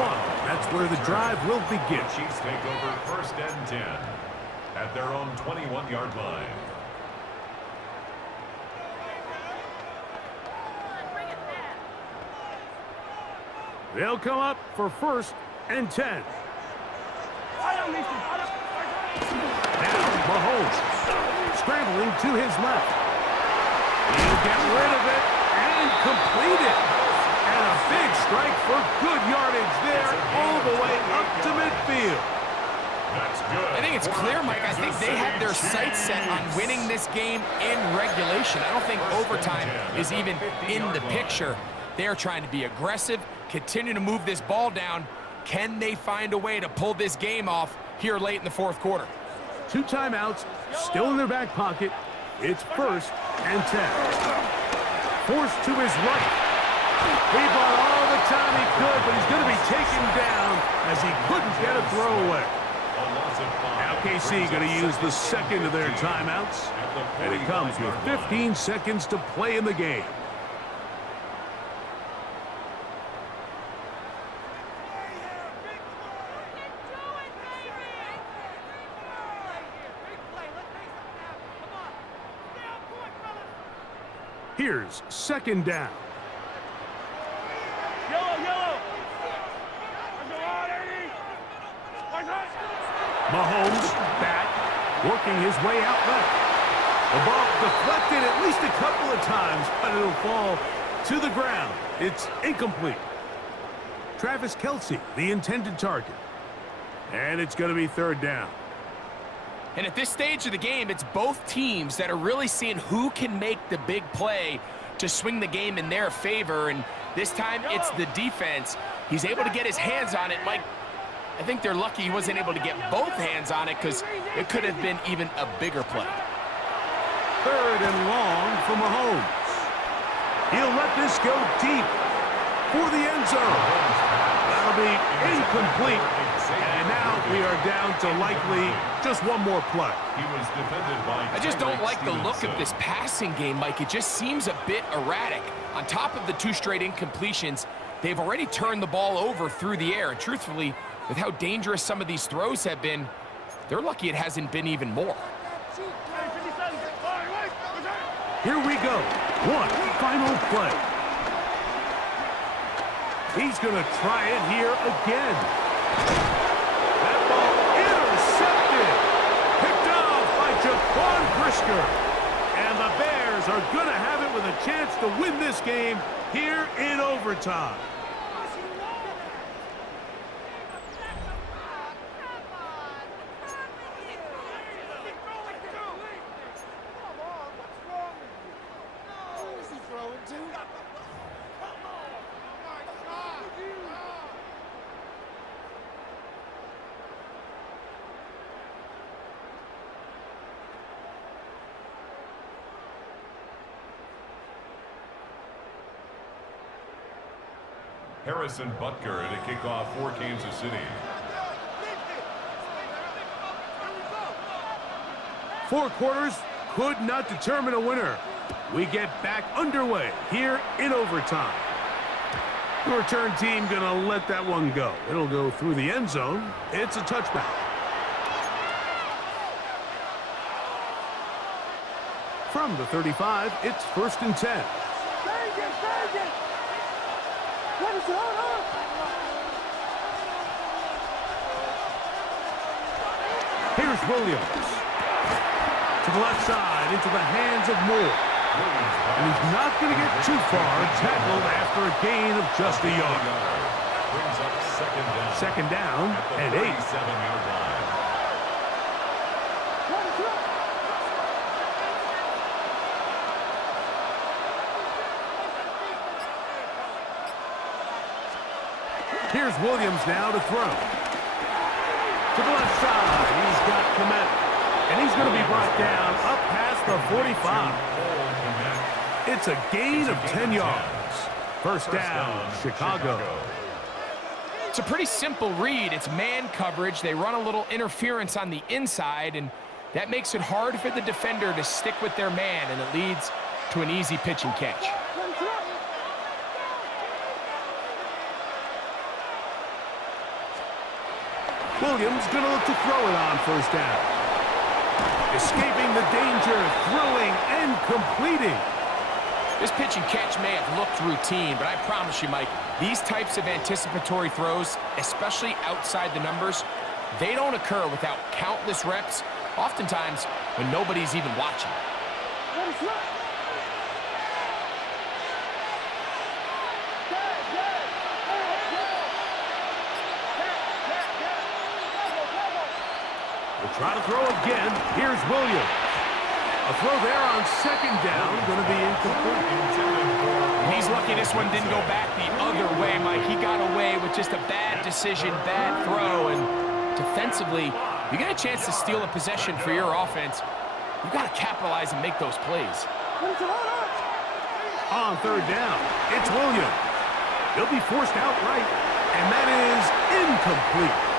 That's where the drive will begin. Chiefs take over 1st and 10 at their own 21-yard line. They'll come up for 1st and 10. Now Mahomes scrambling to his left. He'll get rid of it and complete it. And a big strike for good yardage there all the way up to midfield. That's good. I think it's clear, Mike. I think they had their sights set on winning this game in regulation. I don't think overtime is even in the picture. They're trying to be aggressive, continue to move this ball down. Can they find a way to pull this game off here late in the 4th quarter? 2 timeouts still in their back pocket. It's 1st and 10. Forced to his right. He bought all the time he could, but he's going to be taken down as he couldn't get a throwaway. Now KC going to use the second of their timeouts, and it comes with 15 seconds to play in the game. Here's 2nd down. Mahomes back, working his way out left. The ball deflected at least a couple of times, but it'll fall to the ground. It's incomplete. Travis Kelce, the intended target. And it's going to be 3rd down. And at this stage of the game, it's both teams that are really seeing who can make the big play to swing the game in their favor. And this time, it's the defense. He's able to get his hands on it. Mike, I think they're lucky he wasn't able to get both hands on it because it could have been even a bigger play. 3rd and long for Mahomes. He'll let this go deep for the end zone. That'll be incomplete. And now we are down to likely just one more play. I just don't like the look of this passing game, Mike. It just seems a bit erratic. On top of the 2 straight incompletions, they've already turned the ball over through the air. And truthfully, with how dangerous some of these throws have been, they're lucky it hasn't been even more. Here we go. One final play. He's going to try it here again. That ball intercepted. Picked off by Jaquan Brisker. And the Bears are going to have it with a chance to win this game here in overtime. Harrison Butker to kick off for Kansas City. 4 quarters could not determine a winner. We get back underway here in overtime. The return team going to let that one go. It'll go through the end zone. It's a touchback. From the 35, it's 1st and 10. Here's Williams. To the left side, into the hands of Moore. And he's not going to get too far, tackled after a gain of just a yard. Brings up Second down and 8. 7-yard line. Here's Williams now to throw. To the left side, he's got Cant. And he's going to be brought down up past the 45. It's a gain of 10 yards. First down, Chicago. It's a pretty simple read. It's man coverage. They run a little interference on the inside, and that makes it hard for the defender to stick with their man, and it leads to an easy pitch and catch. Williams going to look to throw it on first down. Escaping the danger, throwing and completing. This pitch and catch may have looked routine, but I promise you, Mike, these types of anticipatory throws, especially outside the numbers, they don't occur without countless reps, oftentimes when nobody's even watching. Try to throw again. Here's Williams. A throw there on second down. Going to be incomplete. He's lucky this one didn't go back the other way, Mike. He got away with just a bad decision, bad throw, and defensively, you get a chance to steal a possession for your offense. You've got to capitalize and make those plays. On third down, it's Williams. He'll be forced outright, and that is incomplete.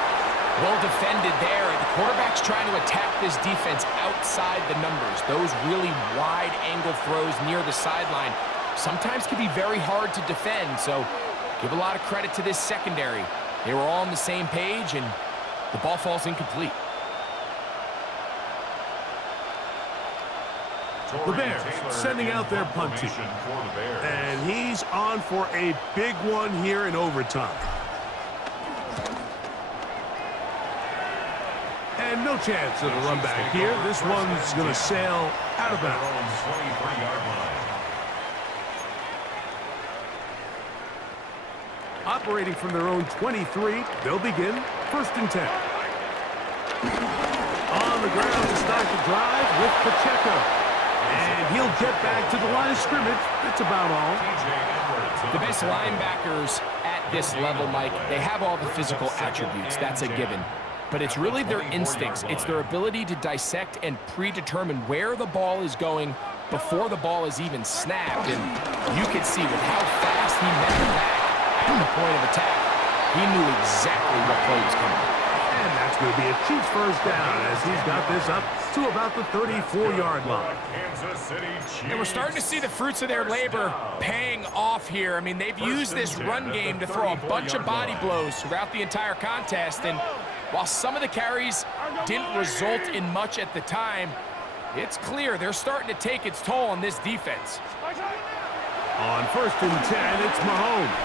Well defended there. The quarterback's trying to attack this defense outside the numbers. Those really wide-angle throws near the sideline sometimes can be very hard to defend, so give a lot of credit to this secondary. They were all on the same page, and the ball falls incomplete. The Bears sending out their punt team. And he's on for a big one here in overtime. And no chance of a run back here. This one's going to sail out of bounds. Operating from their own 23, they'll begin 1st and 10. On the ground to start the drive with Pacheco. And he'll get back to the line of scrimmage. That's about all. The best linebackers at this level, Mike, they have all the physical attributes. That's a given. But it's really their instincts. It's their ability to dissect and predetermine where the ball is going before the ball is even snapped. And you can see with how fast he met the back at the point of attack, he knew exactly what play was coming. And that's going to be a Chiefs first down as he's got this up to about the 34-yard line. And we're starting to see the fruits of their labor paying off here. I mean, they've used this run game to throw a bunch of body blows throughout the entire contest. And while some of the carries didn't result in much at the time, it's clear they're starting to take its toll on this defense. On 1st and 10, it's Mahomes.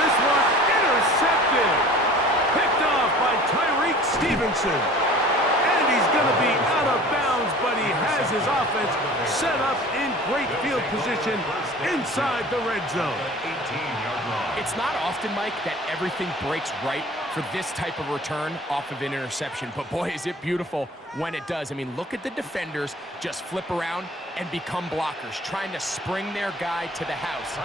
This one intercepted. Picked off by Tyreek Stevenson. And he's going to be out of bounds, but he has his offense set up in great field position inside the red zone. It's not often, Mike, that everything breaks right for this type of return off of an interception. But boy, is it beautiful when it does. I mean, look at the defenders just flip around and become blockers, trying to spring their guy to the house.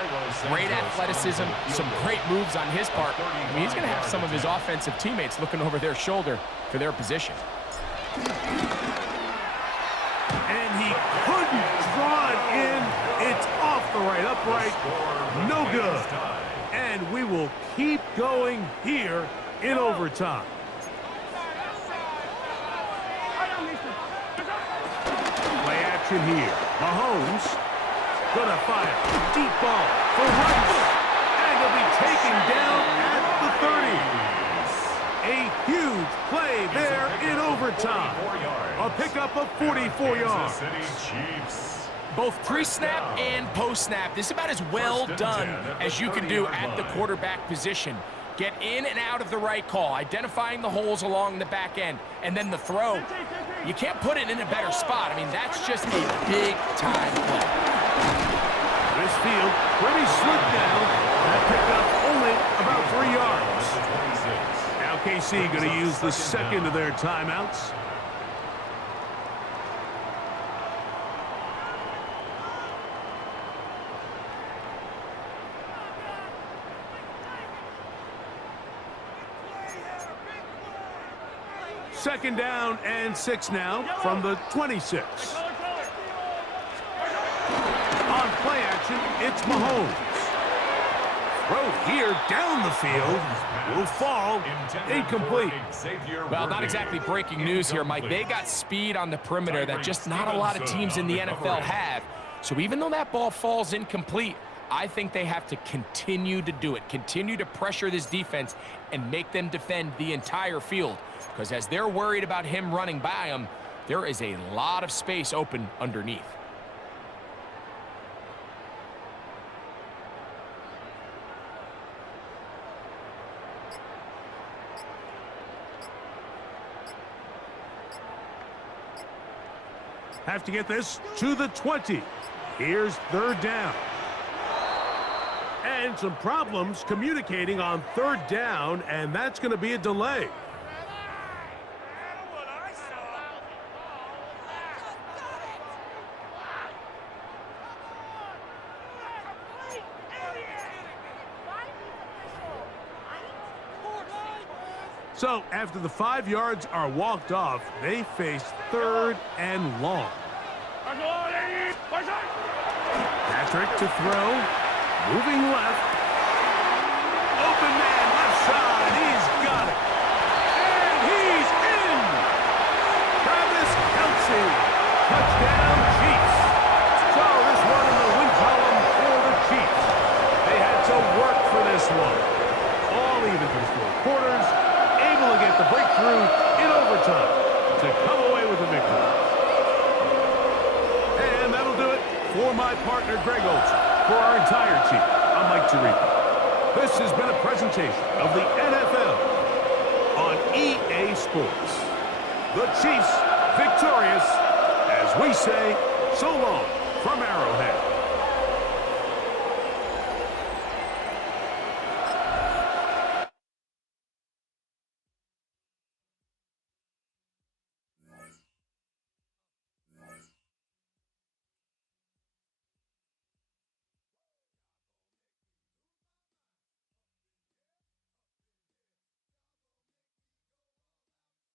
Great athleticism, some great moves on his part. I mean, he's going to have some of his offensive teammates looking over their shoulder for their position. And he couldn't draw it in. It's off the right upright. No good. And we will keep going here in overtime. Play action here. Mahomes Gonna fire. Deep ball for Rice. And he'll be taken down at the 30. A huge play there in overtime. A pickup of 44 yards. Both pre-snap and post-snap, this is about as well done as you can do at the quarterback position. Get in and out of the right call, identifying the holes along the back end, and then the throw. You can't put it in a better spot. I mean, that's just a big-time play. This field pretty slick now. That pickup only about 3 yards. Now KC going to use the second of their timeouts. Second down and 6 now from the 26. On play action, it's Mahomes. Throw here down the field will fall incomplete. Well, not exactly breaking news here, Mike. They got speed on the perimeter that just not a lot of teams in the NFL have. So even though that ball falls incomplete, I think they have to continue to do it, continue to pressure this defense and make them defend the entire field. Because as they're worried about him running by them, there is a lot of space open underneath. Have to get this to the 20. Here's third down. And some problems communicating on third down, and that's going to be a delay. So, after the 5 yards are walked off, they face third and long. Patrick to throw. Moving left. Open man left side. He's got it. And he's in. Travis Kelce. Touchdown, Chiefs. So, this one in the win column for the Chiefs. They had to work for this one. All even through 4 quarters. Able to get the breakthrough in overtime to come away with the victory. And that'll do it for my partner, Greg Olson. For our entire team, I'm Mike Tirico. This has been a presentation of the NFL on EA Sports. The Chiefs victorious, as we say, so long from Arrowhead.